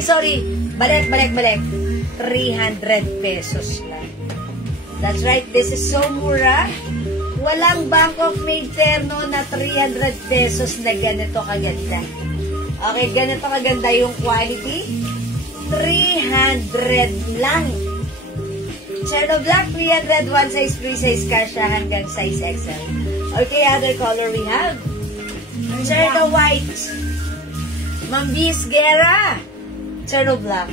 Sorry. Balik. 300 pesos lang. That's right. This is so mura. Walang Bangkok made terno na 300 pesos na ganito kaganda. Okay, ganito kaganda yung quality. 300 lang. Cherno Black, 300. One size, free size, kasha hanggang size XL. Okay, other color we have. Cherno White. Mambis Guerra. Cherno Black.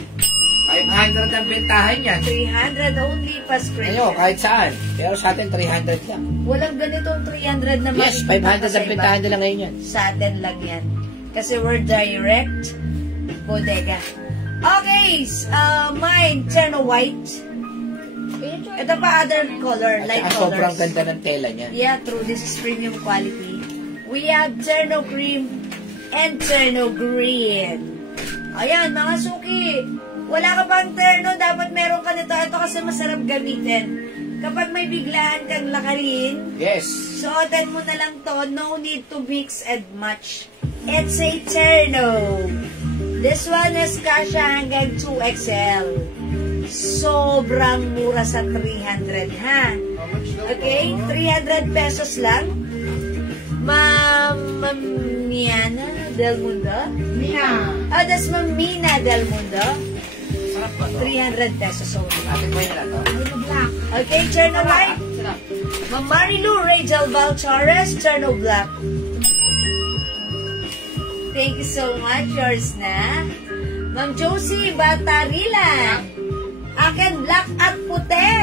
500 ang bentahan yan. 300 only pa screen. Ano, kahit saan. Pero sa atin, 300 lang. Walang ganitong 300 na Yes, 500 ang bentahan nila ngayon yan. Sa atin lang yan. Kasi we're direct bodega. Okay, mine, Cherno White. Ito pa other color, At light saka colors. sobrang ganda ng tela niya. Yeah, true. This is premium quality. We have Cherno Cream and Cherno Green. Ayan, mga suki. Wala ka pang terno, dapat meron ka nito. Ito kasi masarap gamitin. Kapag may biglaan kang lakarin, Yes. suotin mo na lang to. No need to mix and match. It's a terno. This one is kasha hanggang 2XL. Sobrang mura sa 300, ha? Okay? 300 pesos lang. Ma'am Miana Del Mundo? Mina. That's Ma'am Mina Del Mundo. Sarap ba to? 300 pesos only. Atin mo yun na to. Cherno Black. Okay, Cherno White. Sarap. Ma'am Marilu Rachel Valchores, Cherno Black. Thank you so much. Yours na. Ma'am Josie Batarilan. Akin black at puti.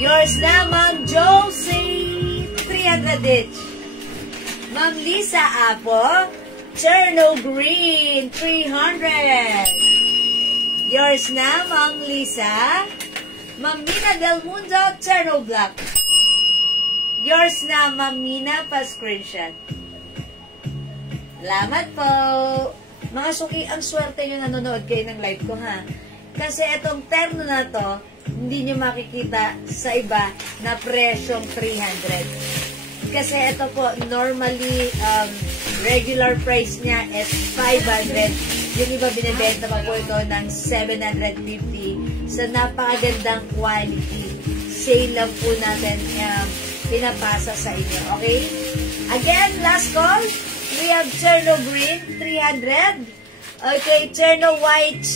Yours na, Ma'am Josie. 300 each. Ma'am Lisa Apo. Cherno Green. 300. Yours na, Ma'am Lisa. Ma'am Mina Del Mundo, Cherno Black. Yours na, Ma'am Mina, pa-screenshot. Salamat po. Mga suki, ang swerte nyo nanonood kayo ng live ko, ha? Kasi itong terno na to, hindi nyo makikita sa iba na presyong 300. Kasi ito po, normally, regular price niya is 500. Yung iba binibenta pa po ito ng 750 sa napakagandang quality. Sale lang po natin pinapasa sa inyo. Okay? Again, last call. We have Cherno Green, 300. Okay, Cherno White,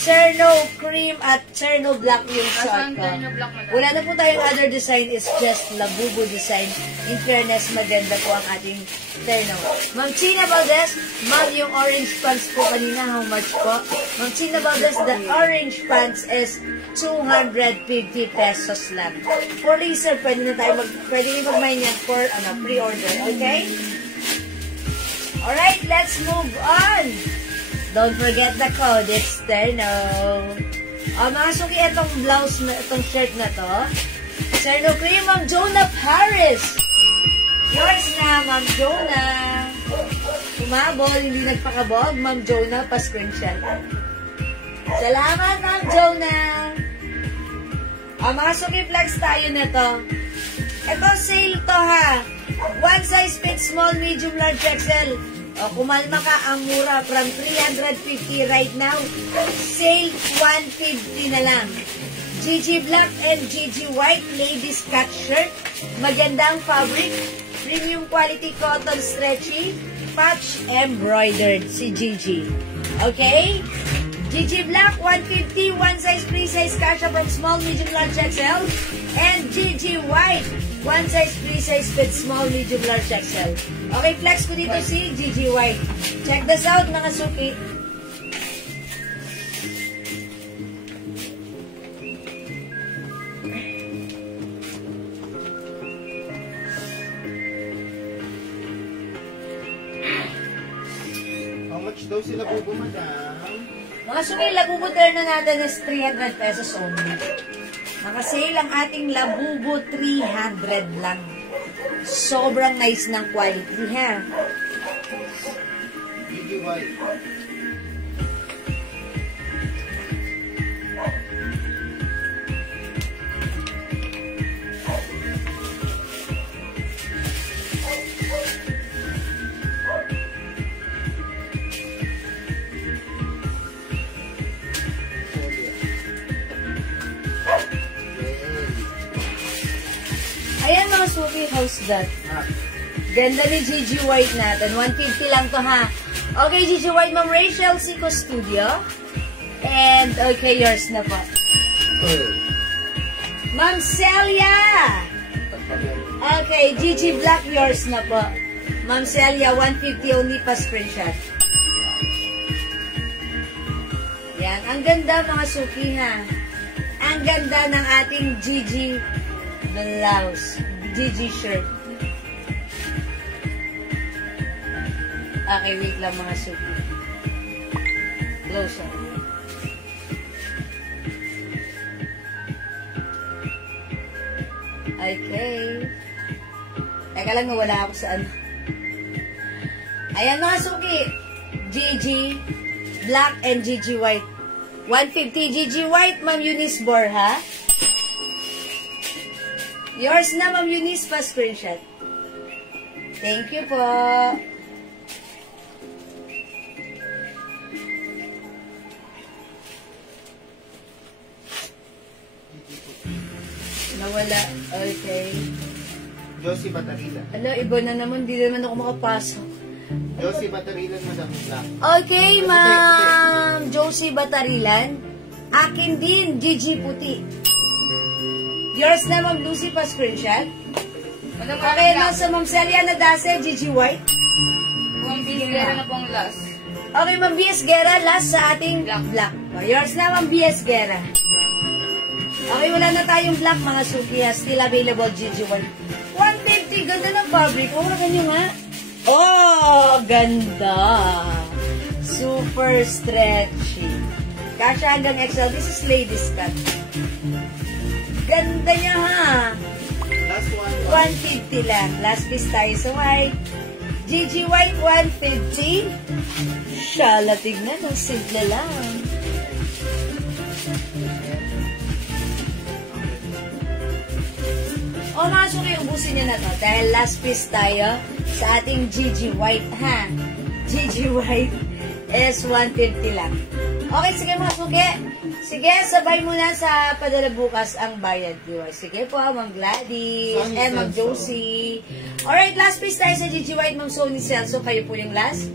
Cherno Cream, at Cherno Black yung short Asan ko. Cherno Black, madam? Wala na po tayong other design. It's just Labubu design. In fairness, maganda po ang ating terno. Ma'am China Valdez, ma'am, yung orange pants po kanina, how much po? Ma'am China Valdez, the orange pants is 250 pesos lang. For laser, pwede na tayo pwede nyo mag-mine yan for pre-order. Okay? Alright, let's move on. Don't forget the code. It's terno. Mga suki, itong blouse, itong shirt na to. Cherno Cream, Ma'am Jonah Paris. Yours na, Ma'am Jonah. Umabol, hindi nagpakabog. Ma'am Jonah, pa-screenshot. Salamat, Ma'am Jonah. Mga suki, flex tayo na to. Ito, sale to, ha. One size fits small, medium, large, XL. Kumalma ka, ang mura from 350 right now. Sale 150 na lang. GG Black and GG White ladies cut shirt. Magandang fabric. Premium quality cotton stretchy. Patch embroidered si GG. Okay? GG Black 150. One size, free size, kasha from small, medium, large, XL. And GG White. One size, free size, fit small, medium, large, XL. Okay, flex ko dito si GG White. Check this out, mga suki. much daw sila bubo, madam? Mga suki, labubo na natin is 300 pesos only. Nakasale ang ating labubo, 300 lang. Sobrang nice ng quality, ha? Gigi White. Ayan mga suki, how's that? Ganda ni Gigi White natin. 150 lang to, ha? Okay, Gigi White, Ma'am Rachel, Seco Studio. And, okay, yours na po. Ma'am Celia! Okay, Gigi Black, yours na po. Ma'am Celia, 150 only pa screenshot. Yan, ang ganda mga suki, ha? Ang ganda ng ating Gigi blouse. Gigi shirt. Okay, wait lang mga suki. Close up. Okay. Teka lang, wala ako sa ano. Ayan mga suki. Gigi Black and Gigi White. 150 Gigi White, Ma'am Eunice Borja. Yours na, Ma'am Eunice, pa screenshot. Thank you po. Nawala. Okay. Josie Batarila. Ala, iba na naman. Di naman ako makapasok. Josie Batarilan, madam. Black. Okay, Ma'am Josie Batarilan. Akin din, Gigi Puti. Yours na, Ma'am Lucy, pa screenshot. Okay na sa Ma'am Celia Nadase, Gigi White. Kung binigyan na pong last. Okay, Ma'am B.S. Guerra, last sa ating black. Yours na, Ma'am B.S. Guerra. Okay, wala na tayong black, mga suki. Still available, Gigi White. 150, ganda ng fabric. Oh, ganyan nga. Oh, ganda. Super stretchy. Kasha hanggang XL. This is ladies cut. Ganda niya, ha? Last one. 150 lang. Last piece tayo sa white. Gigi White, 150. Shala, tignan. Ang simple lang. O mga suki, ubusin nyo na to. Dahil last piece tayo sa ating Gigi White, ha? Gigi White is 150 lang. Okay, sige mga suki. Sige, sabay muna sa padala bukas ang bayad. Sige po, Ma'am Gladys and Ma'am Josie. Alright, last piece tayo sa Gigi White, Ma'am Sony Celso. Kayo po yung last.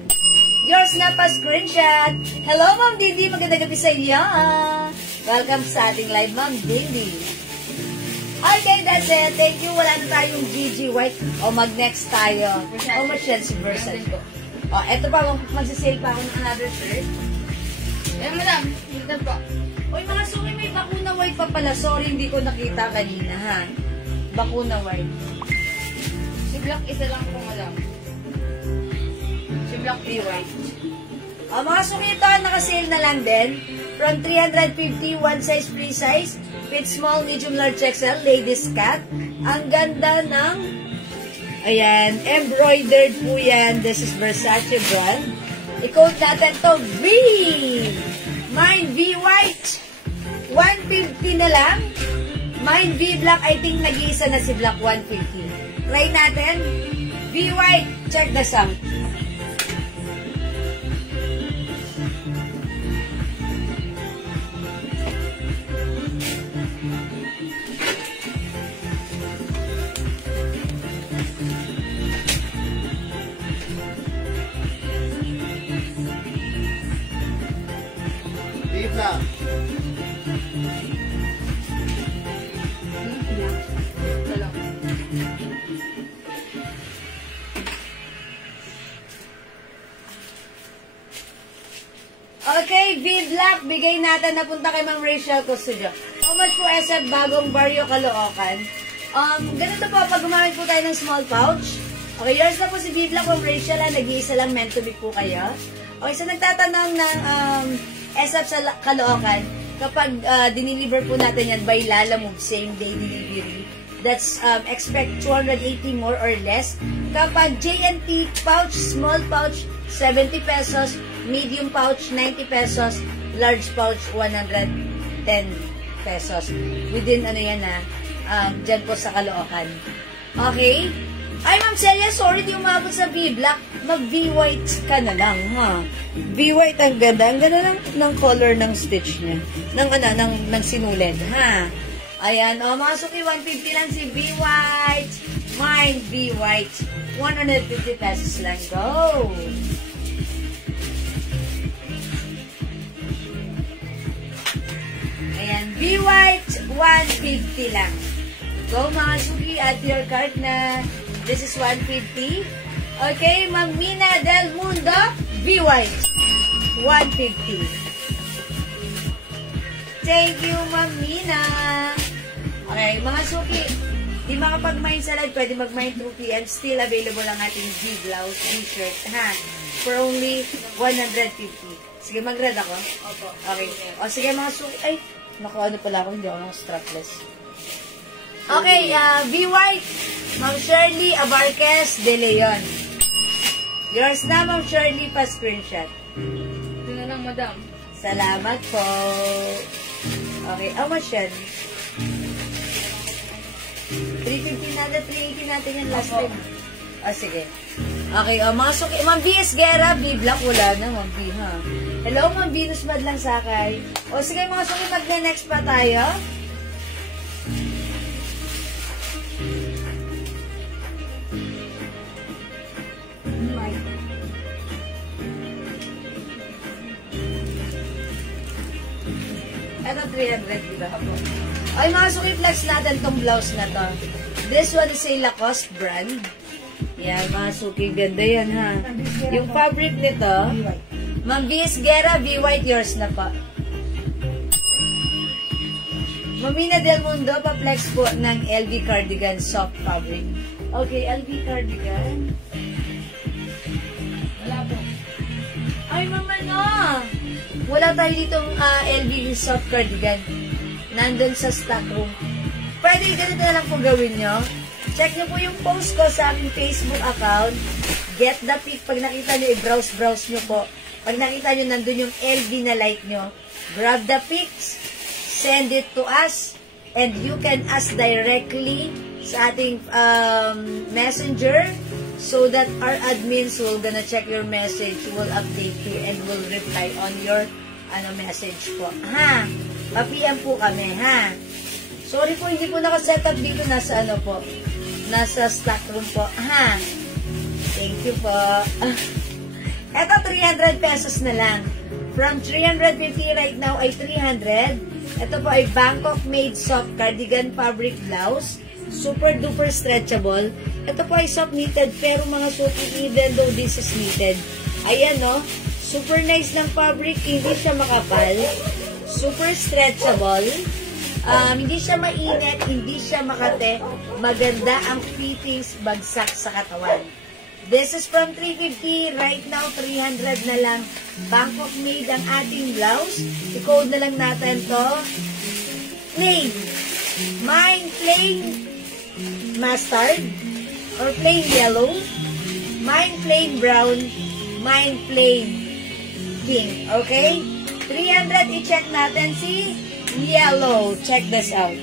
Yours na pa screenshot. Hello, Ma'am Dindi. Magandang gabi sa inyo. Welcome sa ating live, Ma'am Dindi. Okay, that's it. Thank you. Wala na tayong Gigi White. O, mag-next tayo. How much yan si Versace ko? O, eto pa. Magsisale pa ako ng another shirt. Eh, madam. Dito po. Uy, mga suki, may bakuna white pa pala. Sorry, hindi ko nakita kanina, ha? Bakuna white. Si Black, isa lang po, madam. Si Black, white. O, mga suki, ito, nakasale na lang din. From 350, one size, free size. Fit small, medium, large, XL, ladies cut. Ang ganda ng, ayan, embroidered po yan. This is Versace brand. I-code natin to V. Mine V white. 150 na lang. Mine V black. I think nag-iisa na si black 150. Try natin. V white. Check the sound. Leave na. Dalawa. Okay, V-Black, bigay natin na punta kay Ma'am Rachel Custodio. How much po SF Bagong Barrio, Caloocan? Ganito po, pag gumamit po tayo ng small pouch, Okay, yours na po si Bibla from Rachel. Nag-iisa lang meant to be po kayo. Okay, so nagtatanong ng SF sa Caloocan, kapag diniliver po natin yan by Lalamove, same day delivery, that's expect 280 more or less. Kapag JNT pouch, small pouch, 70 pesos, medium pouch, 90 pesos, large pouch, 110 pesos. Within ano yan dyan po sa Caloocan. Okay? Ay, Ma'am Celia, sorry di umabot sa V-Black. Mag-V-White ka na lang, ha? V-White ang ganda. Ang ganda ng color ng stitch niya. Ng sinulid, ha? Ayan, mga suki, 150 lang si V-White. Mine, V-White. 150 pesos lang. Go! Ayan, V-White, 150 lang. Go, mga suki, at your card na this is 150. Okay, Ma'am Mina Del Mundo, V-White, 150. Thank you, Ma'am Mina. Okay, mga suki, di makapag-mine sa live, pwede mag-mine through PM. Still available ang ating V-blouse, V-shirt, ha? For only 150. Sige, mag-red ako? Opo. Okay. O, sige, mga suki. Ay, ano pala ako, hindi ako ng strapless. Okay, V-White, Ma'am Shirley Abarquez de Leon. Yours na, Ma'am Shirley, pa-screenshot. Ito na lang, madam. Salamat po. Okay, how much yan? 350 natin, 380 natin yan last time. Sige. Okay, mga suki. Ma'am B. Esguera, B-Black, wala na, Ma'am B, ha? Hello, Ma'am Venus Madlang Sakay. Sige, mga suki, mag-next pa tayo. Ito, 300, diba? Ay, mga suki, flex natin tong blouse na to. This one is a Lacoste brand. Yan, mga suki, ganda yan, ha? Yung fabric nito, Ma'am V. Esguera, V-White, yours na pa. Mamina Del Mundo, pa-flex po ng LV cardigan, soft fabric. Okay, LV cardigan. Wala po. Ay, mama, no! Wala tayo ditong LV soft cardigan. Nandun sa stock room. Pwede ganito na lang po gawin nyo. Check nyo po yung post ko sa aking Facebook account. Get the pic. Pag nakita nyo, i-browse nyo po. Pag nakita nyo, nandun yung LV na like nyo. Grab the pics. Send it to us. And you can ask directly sa ating messenger so that our admins will gonna check your message, will update you, and will reply on your message po. Ha? Pa-PM po kami, ha? Sorry po, hindi po naka-set up dito. Nasa po? Nasa stock room po. Ha? Thank you po. Eto, 300 pesos na lang. From 350 right now ay 300. Ito po ay Bangkok made soft cardigan fabric blouse. Super duper stretchable. Ito po ay soft knitted pero mga suki, even though this is knitted. Ayan, no? Super nice ng fabric. Hindi siya makapal. Super stretchable. Hindi siya mainit. Hindi siya makate. Maganda ang fittings, bagsak sa katawan. This is from 350. Right now, 300 na lang. Bangkok made ang ating blouse. I-code na lang natin to. Plain. Mine plain mustard or plain yellow. Mine plain brown. Mine plain pink. Okay? 300, i-check natin si yellow. Check this out.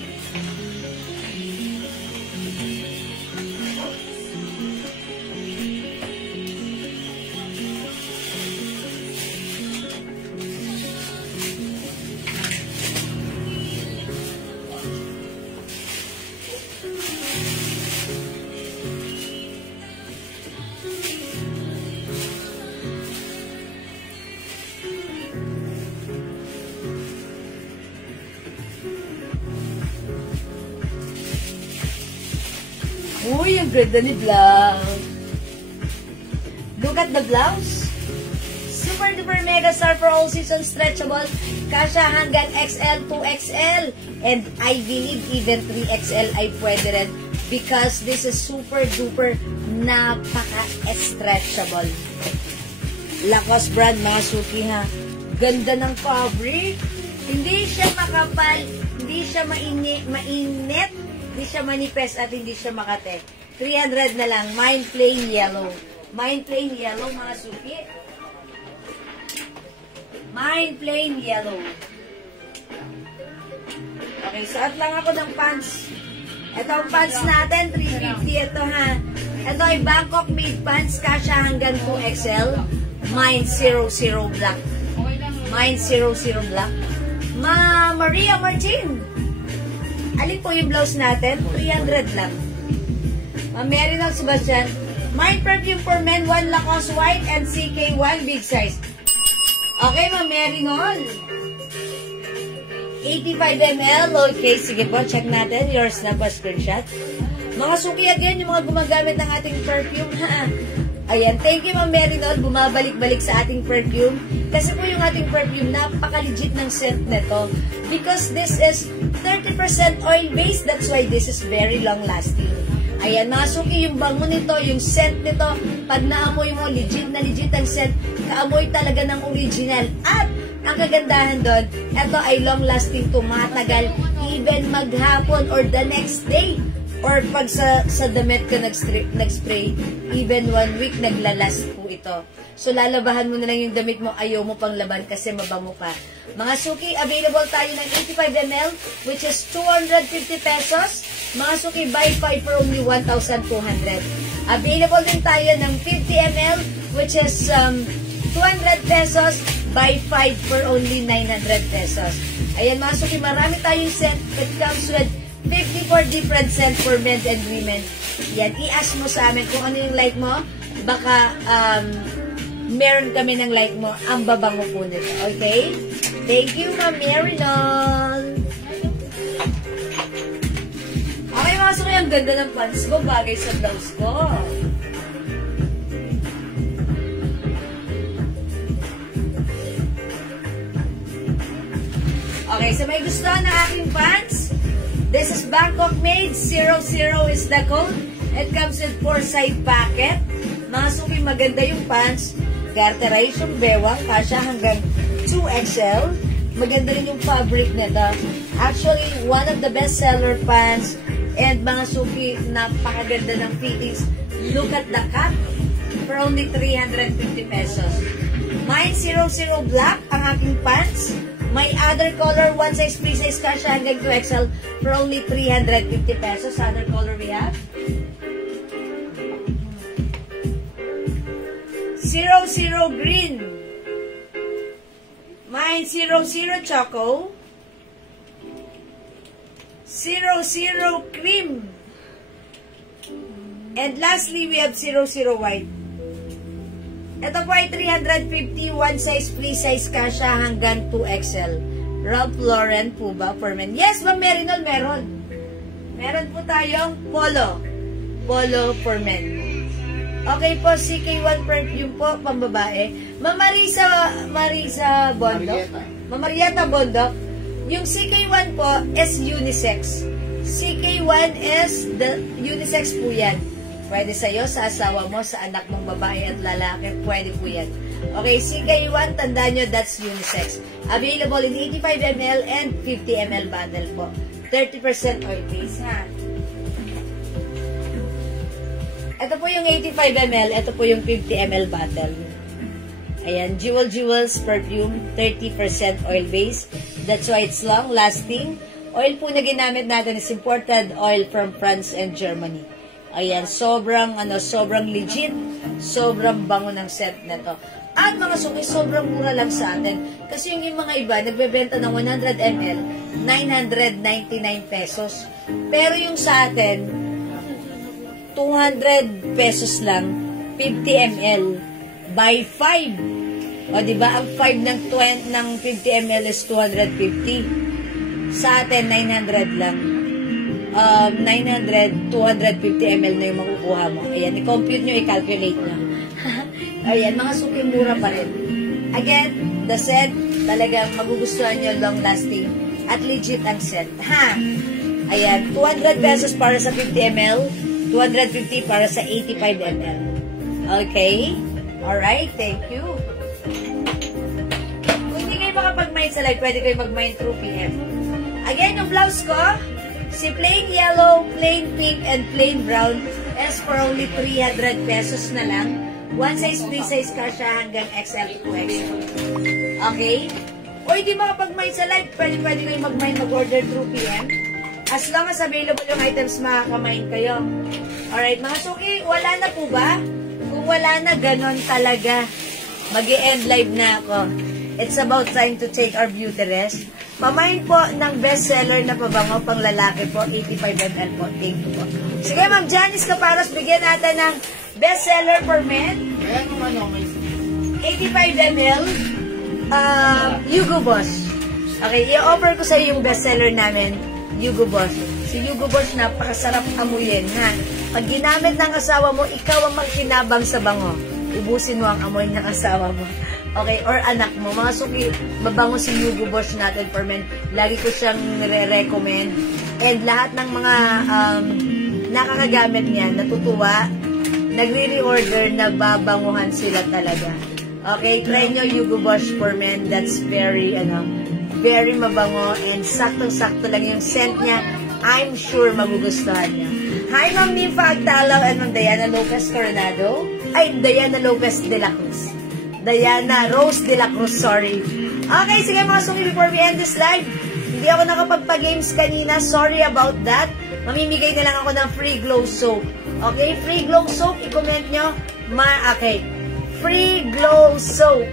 Uy, ang ganda ni blouse. Look at the blouse. Super duper mega star for all seasons, stretchable. Kasha hanggang XL, 2XL. And I believe even 3XL ay pwede rin. because this is super duper napaka-stretchable. Lacoste brand, mga suki ha. Ganda ng fabric. Hindi siya makapal, hindi siya mainit, hindi siya manipes at hindi siya makate. 300 na lang. Mine plain yellow. Mine plain yellow, mga suki. Mine plain yellow. Okay, suot lang ako ng pants. Ito ang pants natin, 350 ito ha. Ito ay Bangkok made pants, kasya hanggang 2XL. Mine 00 black. Mine 00 black. Maria Martin. Alin po yung blouse natin? 300 lang. Mary Nol Sebastian. Mine perfume for men, 1 Lacoste white and CK1 big size. Okay, Mary Nol. 85 ml. Okay, sige po, check natin. Yours na po, screenshot. Mga suki again, yung mga gumagamit ng ating perfume, ha? Ayan, thank you, Ma'am Merinol. Bumabalik-balik sa ating perfume. Kasi po yung ating perfume, napaka-legit ng scent nito. Because this is 30% oil-based, that's why this is very long-lasting. Ayan, mga suki, yung bango nito, yung scent nito, pag naamoy mo, legit ang scent, kaamoy talaga ng original. At, ang kagandahan doon, ito ay long-lasting, tumatagal, even maghapon or the next day. Or pag sa damit ka nag-spray, even 1 week naglalast po ito. So, lalabahan mo na lang yung damit mo, ayaw mo pang laban kasi mabango pa. Mga suki, available tayo ng 85 ml, which is 250 pesos. Mga suki, buy 5 for only 1,200. Available din tayo ng 50 ml, which is 200 pesos, buy 5 for only 900 pesos. Ayan, mga suki, marami tayong scent. It comes with 54 different scents for men and women. Yan, i-ask mo sa amin kung ano yung like mo. Baka meron kami ng like mo. Ang babango po nito. Okay? Thank you, Ma'am Merinol. Okay, mga suki, ang ganda ng pants ko. Bagay sa blouse ko. Okay, so may gusto ng aking pants. This is Bangkok made. 00 is the code. It comes with 4-side packet. Mga suki, maganda yung pants. Garterize yung bewang. Kasya hanggang 2XL. Maganda rin yung fabric nito. Actually, one of the best seller pants. And mga suki, napakaganda ng fittings. Look at the cut. For only 350 pesos. Mine 00 black ang aking pants. My other color, 1 size, free size, kasya hanggang 2XL for only 350 pesos. Other color we have. 00 green. Mine 00 choco. 00 cream. And lastly, we have 00 white. Ito po ay 350, 1 size, free size, kasya hanggang 2XL. Ralph Lauren po ba for men? Yes, Ma'am Merinol, meron. Meron po tayong polo. Polo for men. Okay po, CK1 perfume po, pambabae. Ma'am Marisa Bondo. Ma'am Marieta Bondo. Yung CK1 po is unisex. CK1 is the unisex po yan. Pwede sa'yo, sa asawa mo, sa anak mong babae at lalaki, pwede po yan. Okay, CK1, tandaan nyo, that's unisex. Available in 85 ml and 50 ml bottle po. 30% oil base, ha? Ito po yung 85 ml, ito po yung 50 ml bottle. Ayan, Jewels perfume, 30% oil base. That's why it's long lasting. Oil po na ginamit natin is imported oil from France and Germany. Ayan, sobrang legit, sobrang bango ng scent na to. At mga suki, sobrang mura lang sa atin. Kasi yung mga iba, nagbebenta ng 100 ml, 999 pesos. Pero yung sa atin, 200 pesos lang, 50 ml, by 5. O, diba, ang 5 ng 50 ml is 250. Sa atin, 900 lang. 900, 250 ml na yung makukuha mo. Ayan, i-compute nyo, i-calculate nyo. Ayan, mga suki, mura pa rin. Again, the scent, talagang magugustuhan nyo, long-lasting, at legit ang scent. Ha? Ayan, 200 pesos para sa 50 ml, 250 para sa 85 ml. Okay? Alright, thank you. Kung hindi kayo makapag-mine sa live, pwede kayo mag-mine through PM. Again, yung blouse ko, si plain yellow, plain pink, and plain brown is for only 300 pesos na lang. One size, free size ka siya hanggang XL to 2XL. Okay? O hindi makapag-mine sa live, pwede kayo mag-mine, mag-order through PM. As long as available yung items, makaka-mine kayo. Alright, mga suki, wala na po ba? Kung wala na, ganon talaga. Mag-i-end live na ako. It's about time to take our beauty rest. Pamain po ng bestseller na pabango pang lalaki po, 85 ml po. Thank you po. Sige, Ma'am Janice Caparos, bigyan natin ng bestseller for men. Ayan kung ano, may 85 ml. Hugo Boss. Okay, i-offer ko sa iyo yung bestseller namin, Hugo Boss. Si Hugo Boss, napakasarap amuyin, ha? Pag ginamit ng asawa mo, ikaw ang magkinabang sa bango. Ubusin mo ang amoy ng asawa mo. Okay, or anak mo. Mga suki, mabango si Hugo Boss natin for men. Lagi ko siyang nire-recommend. And lahat ng mga nakakagamit niya, natutuwa, nagre-reorder, nagbabanguhan sila talaga. Okay, try nyo Hugo Boss for men. That's very, very mabango and saktong-sakto lang yung scent niya. I'm sure magugustuhan niya. Hi, Ma'am Nympha Agtalaw and Ma'am Diana Lopez Coronado. Ay, Diana Lopez de la Cruz. Diana Rose de la Cruz, sorry. Okay, sige mga suki, before we end this live, hindi ako nakapagpa-games kanina. Sorry about that. Mamimigay na lang ako ng free glow soap. Okay, free glow soap, i-comment nyo. Okay, free glow soap.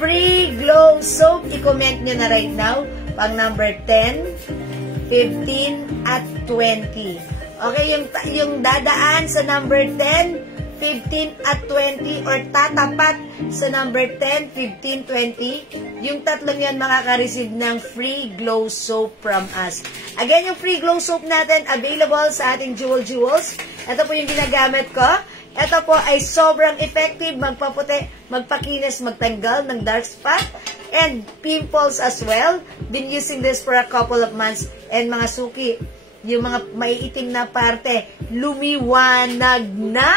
Free glow soap, i-comment nyo na right now. Pang number 10, 15, at 20. Okay, yung dadaan sa number 10, 15, at 20, or tatapat sa number 10, 15, 20, yung tatlong yan makaka-receive ng free glow soap from us. Again, yung free glow soap natin, available sa ating Jewels. Ito po yung ginagamit ko. Ito po ay sobrang effective, magpaputi, magpakinis, magtanggal ng dark spot, and pimples as well. Been using this for a couple of months, and mga suki, yung mga maiitim na parte, lumiwanag na.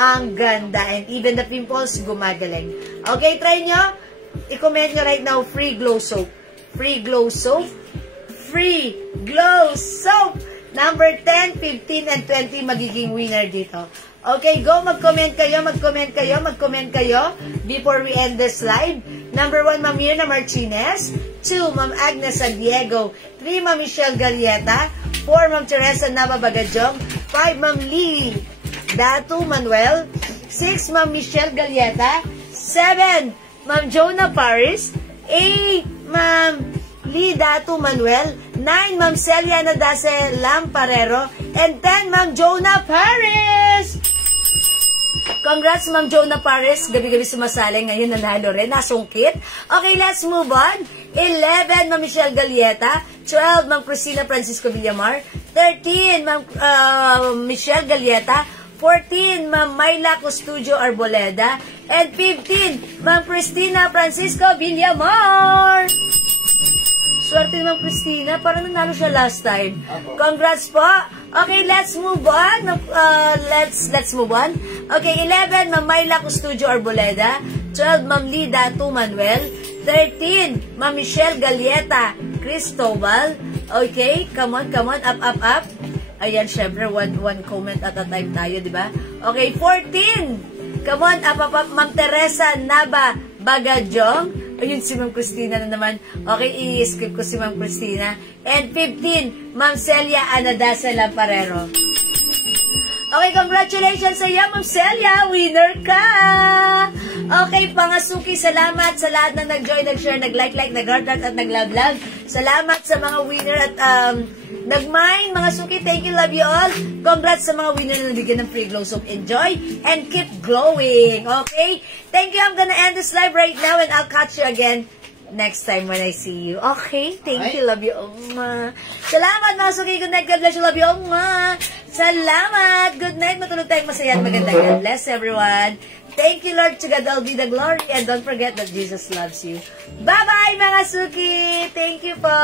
Ang ganda. And even the pimples, gumagaling. Okay, try nyo. I-comment nyo right now, free glow soap. Free glow soap. Free glow soap. Number 10, 15, and 20 magiging winner dito. Okay, go. Mag-comment kayo, mag-comment kayo, mag-comment kayo before we end this live. Number 1, Ma'am Mirna Martinez. 2, Ma'am Agnes San Diego. 3, Ma'am Michelle Galieta. 4, Ma'am Teresa Nava Bagajong. 5, Ma'am Lee Datu Manuel. 6, Ma'am Michelle Galieta. 7, Ma'am Jonah Paris. 8, Ma'am Lee Datu Manuel. 9, Ma'am Celia Nadase Lamparero. And 10, Ma'am Jonah Paris. Congrats, Ma'am Jonah Paris. Gabi-gabi sumasali. Ngayon nanalo rin. Nasungkit. Okay, let's move on. 11, Ma'am Michelle Galieta. 12, Ma'am Cristina Francisco Villamar. 13, Ma'am Michelle Galieta. 14, Ma'am Myla Custudio Arboleda. And 15, Ma'am Cristina Francisco Villamar. Swerte ni Ma'am Cristina. Parang nanalo siya last time. Congrats po. Okay, let's move on. Let's move on. Okay, 11, Ma'am Myla Custudio Arboleda. 12, Ma'am Lida Tu Manuel. 13, Ma'am Michelle Galieta Cristobal. Okay, come on, up. Ayan, syempre, one comment at a time tayo, di ba? Okay, 14, come on, up, Ma'am Teresa Nava Bagajong. Ayun, si Ma'am Cristina na naman. Okay, i-skip ko si Ma'am Cristina. And 15, Ma'am Celia Anadasa Lamparero. Okay, congratulations sa iyo, Ma'am Celia. Winner ka! Okay, Pangasuki, salamat sa lahat na nag-join, nag-share, nag-like, nag-heart, at nag-love. Salamat sa mga winner at nag-mine, mga suki. Thank you, love you all. Congrats sa mga winner na nabigyan ng free glow soap. Enjoy and keep glowing. Okay? Thank you. I'm gonna end this live right now and I'll catch you again next time when I see you. Okay? Thank you. Love you. Salamat, mga suki. Good night. God bless you. Love you. Salamat. Good night. Matulog tayong masaya at maganda. God bless everyone. Thank you, Lord. To God all be the glory. And don't forget that Jesus loves you. Bye-bye, mga suki. Thank you po.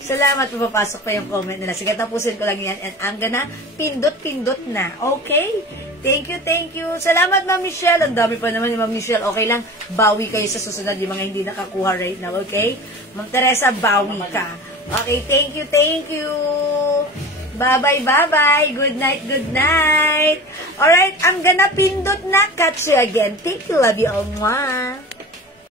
Salamat, papapasok pa yung comment nila. Sige, tapusin ko lang yan. And I'm gonna pindot-pindot na. Okay? Thank you. Salamat, Ma'am Michelle. Ang dami pa naman ni Ma'am Michelle. Okay lang, bawi kayo sa susunod yung mga hindi nakakuha right now, okay? Ma'am Teresa, bawi ka. Okay, thank you. Bye-bye. Good night. Alright, I'm gonna pindot na. Catch you again. Thank you. Love you all. Mwah.